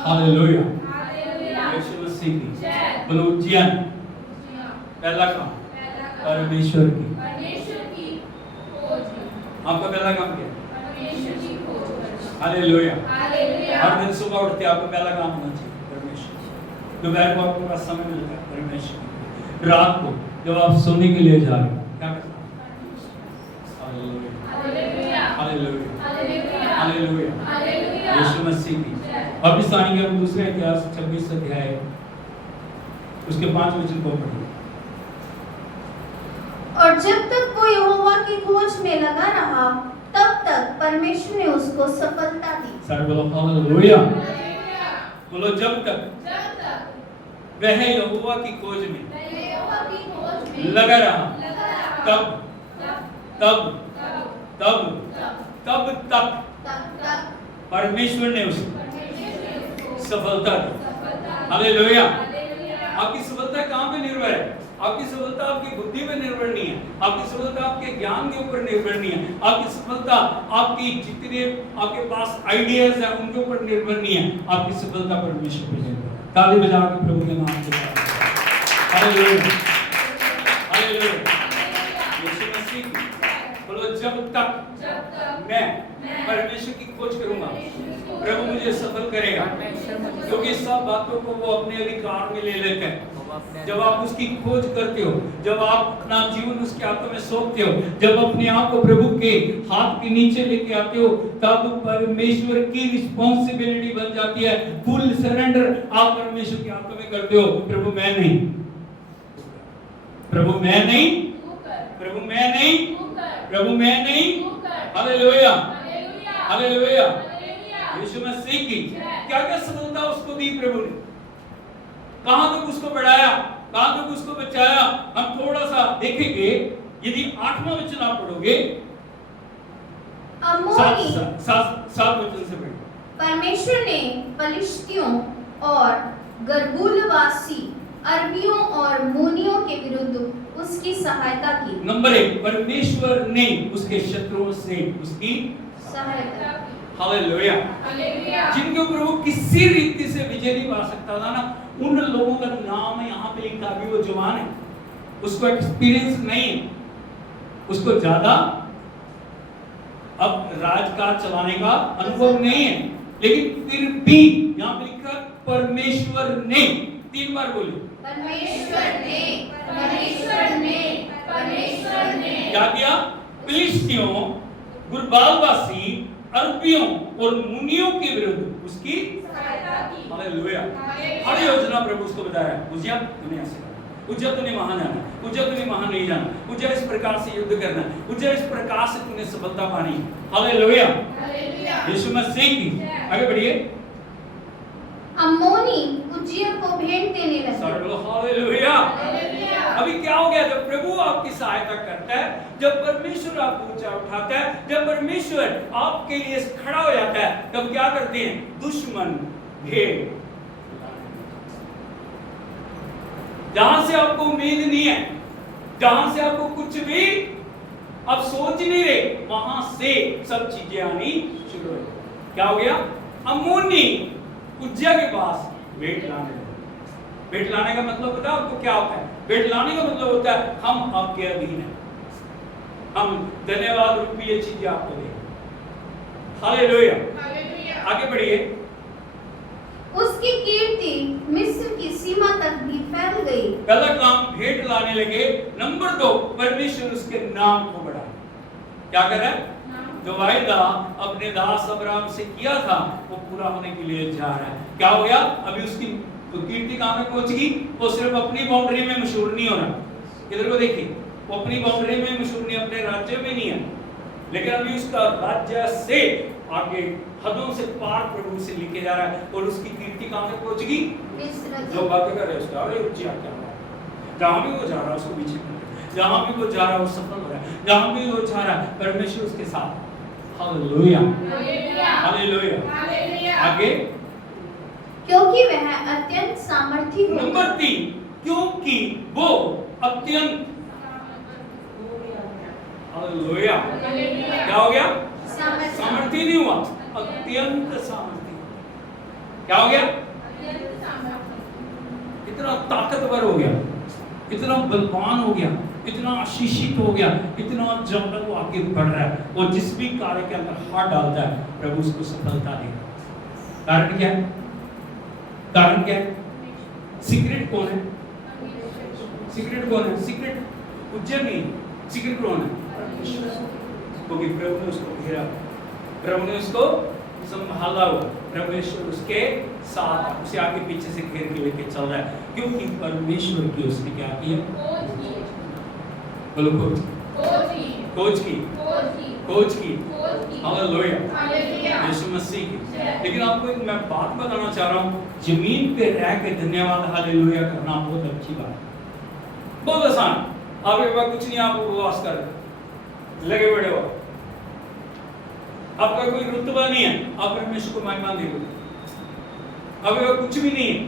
हालेलुया, यीशु मसीह की बोलो उज्जैन। पहला काम परमेश्वर की, आपका पहला काम क्या है? हालेलुया। हर दिन सुबह उठते आपका पहला काम होना चाहिए परमेश्वर। दोपहर को आपके पास समय मिलता है परमेश्वर। रात को जब आप सोने के लिए जा रहे हो क्या करना? हालेलुया, हालेलुया, हालेलुया, यीशु मसीह की। अब इस कहानी के हम दूसरे इतिहास 26 अध्याय उसके 5 वचन को पढ़िए। और जब तक वो यहोवा की खोज में लगा रहा, तब तक परमेश्वर ने उसको सफलता दी। सर बोलो हालेलुया। बोलो जब तक वह यहोवा की खोज में लगा रहा, तब तक परमेश्वर ने उसको सफलता दी। हालेलुया। आपकी सफलता कहाँ पे निर्भर है? आपकी सफलता आपकी बुद्धि पे निर्भर नहीं है, आपकी सफलता आपके ज्ञान के ऊपर निर्भर नहीं है, आपकी सफलता आपकी जितने आपके पास आइडियाज हैं उनके ऊपर निर्भर नहीं है, आपकी सफलता परमेश्वर पे निर्भर है। ताली बजा के प्रभु के नाम से हालेलुया, हालेलुया, यीशु मसीह की। बोलो जब तक मैं परमेश्वर की खोज करूंगा, प्रभु मुझे सफल करेगा, क्योंकि सब बातों को वो अपने अधिकार में ले लेते हैं। जब आप उसकी खोज करते हो, जब आप अपना जीवन उसके हाथों में सौंपते हो, जब अपने आप को प्रभु के हाथ के नीचे लेके आते हो, तब परमेश्वर की रिस्पॉन्सिबिलिटी बन जाती है। फुल सरेंडर आप परमेश्वर के हाथों में करते हो। प्रभु मैं नहीं, प्रभु मैं नहीं, प्रभु मैं नहीं, प्रभु मैं नहीं। हालेलुया, हालेलुया, यीशु मसीह की। क्या क्या सफलता उसको दी प्रभु ने, कहां तक उसको बढ़ाया, कहां तक उसको बचाया। हम थोड़ा सा देखेंगे। यदि 8वां वचन आप पढ़ोगे, 7 वचन से पढ़िए। परमेश्वर ने फलिश्तियों और गर्बूलवासी अरबियों और मोनियों के विरुद्ध उसकी सहायता की। नंबर 1, परमेश्वर ने उसके शत्रुओं से उसकी सहायता। हालेलुया। जिनके ऊपर वो किसी रीति से विजय नहीं पा सकता था ना, उन लोगों का नाम यहाँ पे लिखा भी। वो जवान है, उसको एक्सपीरियंस नहीं है, उसको ज्यादा अब राजकाज चलाने का अनुभव नहीं है, लेकिन फिर भी यहाँ पे लिखा परमेश्वर ने। 3 बार बोलिए, परमेश्वर ने, परमेश्वर ने, परमेश्वर ने। क्या किया? फिलिस्तियों, गुरबालवासी, अरबियों और मुनियों के विरुद्ध उसकी सहायता की। हालेलुया। हर योजना प्रभु उसको बताया। उज्जिया दुनिया से, उज्जिया तूने वहां जाना, उज्जिया तूने वहां नहीं जाना, उज्जिया इस प्रकार से युद्ध करना, उज्जिया इस प्रकार से तूने सफलता पानी। हालेलुया, यीशु मसीह की। आगे बढ़िए। अम्मोनी उज्जिया को भेंट देने लगे। हालेलुया। अभी क्या हो गया? जब प्रभु आपकी सहायता करता है, जब परमेश्वर आपको ऊंचा उठाता है, जब परमेश्वर आपके लिए खड़ा हो जाता है, तब क्या करते हैं? दुश्मन भेड़, जहां से आपको उम्मीद नहीं है, जहां से आपको कुछ भी अब सोच नहीं रहे, वहां से सब चीजें आनी शुरू हो। क्या हो गया? अम्मोनी उज्जिया के पास भेंट लाने लगे। भेंट लाने का मतलब पता है आपको क्या होता है? भेंट लाने का मतलब होता है हम आपके अधीन हैं, हम धन्यवाद रूपी ये चीजें आपको दें। हालेलुया, आगे बढ़िए। उसकी कीर्ति मिस्र की सीमा तक भी फैल गई। पहला काम भेंट लाने लगे। नंबर 2, परमेश्वर उसके नाम को बढ़ाया। क्या कर रहा है? जो वायदा अपने दास अब्राहम से किया था वो पूरा होने के लिए जा रहा है। क्या हो गया? अभी उसकी तो कीर्ति कहां में पहुंच गई? वो सिर्फ अपनी बाउंड्री में मशहूर नहीं हो रहा। इधर को देखिए, वो अपनी बाउंड्री में मशहूर नहीं, अपने राज्य में नहीं है, लेकिन अभी उसका राज्य से आगे हदों से पार प्रभु से लेके जा रहा है। और उसकी कीर्ति कहां तक पहुंच गई? जो बातें कर रहे हैं उसका, अरे उज्जिया क्या है, जहां भी वो जा रहा है उसको पीछे, जहां भी वो जा रहा है वो सफल हो रहा है, जहां भी वो जा रहा है परमेश्वर उसके साथ। हालेलुया, हालेलुया, आगे। क्योंकि वह अत्यंत सामर्थी हो। नंबर 3, क्योंकि वो अत्यंत, हालेलुया, क्या हो गया? सामर्थी नहीं हुआ, अत्यंत सामर्थी। क्या हो गया? इतना ताकतवर हो गया, इतना बलवान हो गया, इतना आशीषित हो गया, इतना ज्यादा वो आगे बढ़ रहा है। वो जिस भी कार्य के अंदर हाथ डालता है प्रभु उसको सफलता देगा। कारण क्या है? कारण क्या है? सीक्रेट कौन है? सीक्रेट कौन है? सीक्रेट उज्जैन नहीं, सीक्रेट कौन है? क्योंकि प्रभु ने उसको घेरा, प्रभु ने उसको संभाला हुआ, परमेश्वर उसके साथ, उसे आगे पीछे से घेर के लेके चल रहा है, क्योंकि परमेश्वर की उसने क्या किया? बोलो खोज की हालेलुया, यीशु मसीह की। लेकिन आपको एक मैं बात बताना चाह रहा हूँ, जमीन पे रह के धन्यवाद हालेलुया करना बहुत अच्छी बात है, बहुत आसान। आपके पास कुछ नहीं, आप उपवास कर लगे बड़े हो, आपका कोई रुतबा नहीं है, आप परमेश्वर को महिमा दे दो, आपके पास कुछ भी नहीं है,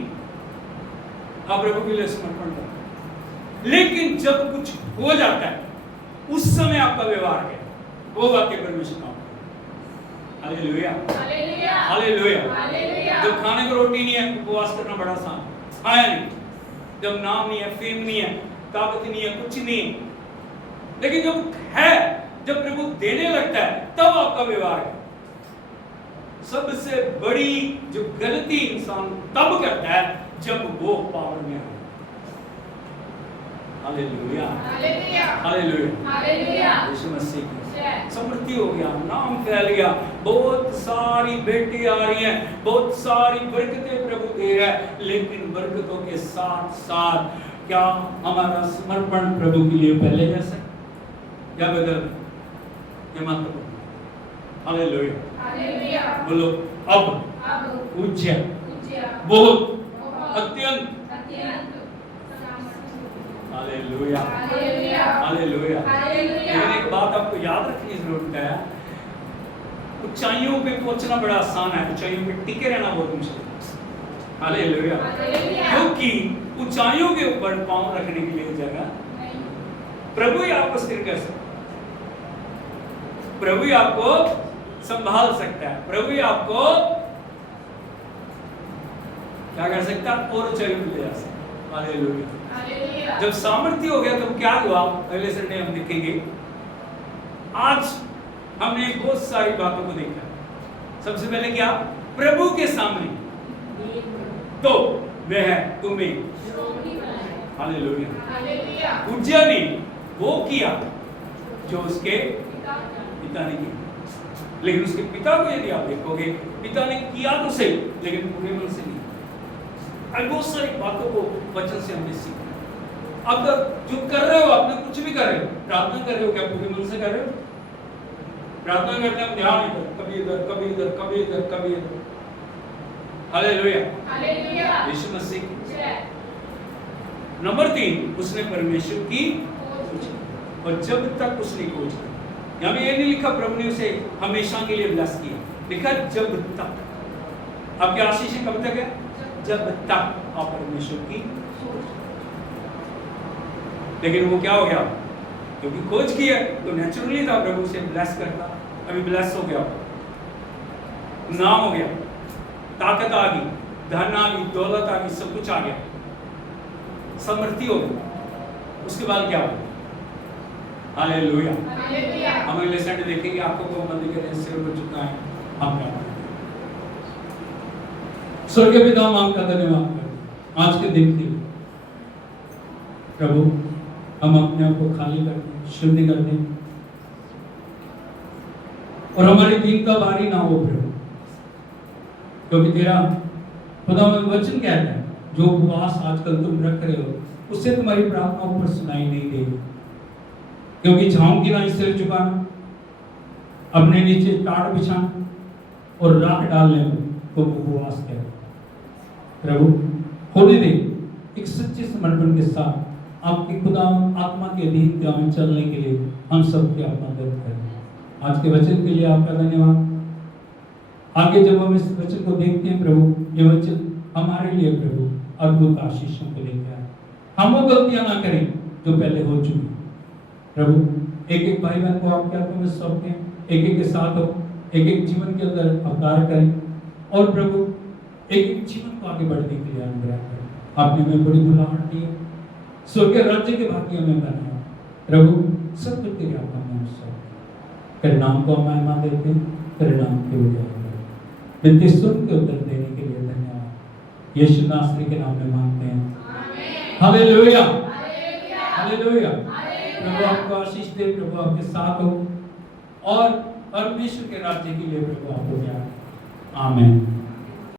आप प्रभु के लिए समर्पण करो। लेकिन जब कुछ हो जाता है उस समय आपका व्यवहार है, वो वाक्य परमेश्वर का हालेलुया, हालेलुया, हालेलुया। जब खाने को रोटी नहीं है उपवास करना बड़ा आसान, खाया नहीं, जब नाम नहीं है, फेम नहीं है, ताकत नहीं है, कुछ नहीं है, लेकिन जब है, जब प्रभु देने लगता है तब आपका व्यवहार है। सबसे बड़ी जो गलती इंसान तब करता है जब वो पावर में है। हालेलुया, हालेलुया, हालेलुया, यीशु मसीह की समृद्धि हो गया, नाम फैल गया, बहुत सारी बेटी आ रही हैं, बहुत सारी बरकतें प्रभु दे रहा है, लेकिन बरकतों के साथ साथ क्या हमारा समर्पण प्रभु के लिए पहले जैसा या बदल? ये महत्वपूर्ण। हालेलुया, हालेलुया, बोलो अब पूज्य, बहुत, अत्यंत, हालेलुया, हालेलुया। लेकिन एक बात आपको याद रखने की जरूरत है, ऊंचाइयों पे पहुंचना बड़ा आसान है, ऊंचाइयों पे टिके रहना बहुत मुश्किल है। हालेलुया, क्योंकि ऊंचाइयों के ऊपर पांव रखने के लिए जगह प्रभु ही आपको स्थिर कर सकता है, प्रभु ही आपको संभाल सकता है, प्रभु ही आपको क्या कर सकता है? और ऊंचाइयों पे ले जा सकता है। हालेलुया। जब सामर्थ्य हो गया तो क्या हुआ? अगले संडे हम देखेंगे। आज हमने बहुत सारी बातों को देखा। सबसे पहले क्या? प्रभु के सामने तो वह है तुम्हें, हालेलुया, पूज्य ने वो किया जो उसके पिता ने किया। लेकिन उसके पिता को यदि आप देखोगे, पिता ने किया तो सही, लेकिन पूरे मन से नहीं। बहुत सारी बातों को वचन से हमने सीखा। अब जो कर रहे हो, आपने कुछ भी कर रहे हो, प्रार्थना कर रहे हो, क्या पूरे मन से कर रहे हो? प्रार्थना करते हैं ध्यान इधर, कभी इधर, कभी इधर, कभी इधर, कभी इधर। हालेलुया, हालेलुया, यीशु मसीह की जय। नंबर 3, उसने परमेश्वर की खोज, और जब तक उसने खोज की, यहाँ पे ये नहीं लिखा प्रभु ने उसे हमेशा के लिए ब्लेस किया, लिखा जब तक। आपकी आशीष कब तक है? जब तक आप परमेश्वर की खोज। लेकिन वो क्या हो गया? क्योंकि खोज की है तो नेचुरली था प्रभु से ब्लेस करता। अभी ब्लेस हो गया, नाम हो गया, ताकत आ गई, धन आ गई, दौलत आ गई, सब कुछ आ गया, समृद्धि हो गई। उसके बाद क्या हो? हालेलुया, हम अगले संडे देखेंगे। आपको को मंदिर के सिर हो चुका है, हम क्या स्वर्गीय पिता, हम आपका धन्यवाद करते आज के दिन के लिए। प्रभु हम अपने आप को खाली कर दें, शुद्ध कर दें, और हमारी दीनता भारी ना हो प्रभु, क्योंकि तेरा खुदा में वचन कहता है जो उपवास आजकल तुम रख रहे हो उससे तुम्हारी प्रार्थनाओं पर सुनाई नहीं देगी। क्योंकि झाओं की नाई सिर झुकाना, अपने नीचे टाट बिछाना और राख डालने को उपवास कहते हैं। प्रभु होने दे एक सच्चे समर्पण के साथ आपकी खुदा आत्मा के अधीन में चलने के लिए हम सबकी आप मदद करें। आज के वचन के लिए आपका धन्यवाद। आगे जब हम इस वचन को देखते हैं प्रभु, ये वचन हमारे लिए प्रभु अद्भुत आशीषों को लेकर आए। हम वो गलतियां ना करें जो पहले हो चुकी। प्रभु एक एक भाई बहन को आपके हाथों में सौंपते हैं, एक एक के साथ हो, एक एक जीवन के अंदर अवतार करें, और प्रभु एक जीवन को आगे बढ़ने के लिए अनुग्रह करें। आपने हमें बड़ी बुलाहट दी, स्वर्ग राज्य के भाग्य में बनाया। प्रभु सब कुछ तेरे आपका नाम से तेरे नाम को हम महिमा देते हैं, तेरे नाम की उजागर बिनती सुन के उत्तर देने के लिए धन्यवाद। यीशु नासरी के नाम में मांगते हैं, हालेलुया, हालेलुया। प्रभु आपको आशीष दे, प्रभु आपके साथ हो और परमेश्वर के राज्य के लिए प्रभु आपको ज्ञान। आमीन।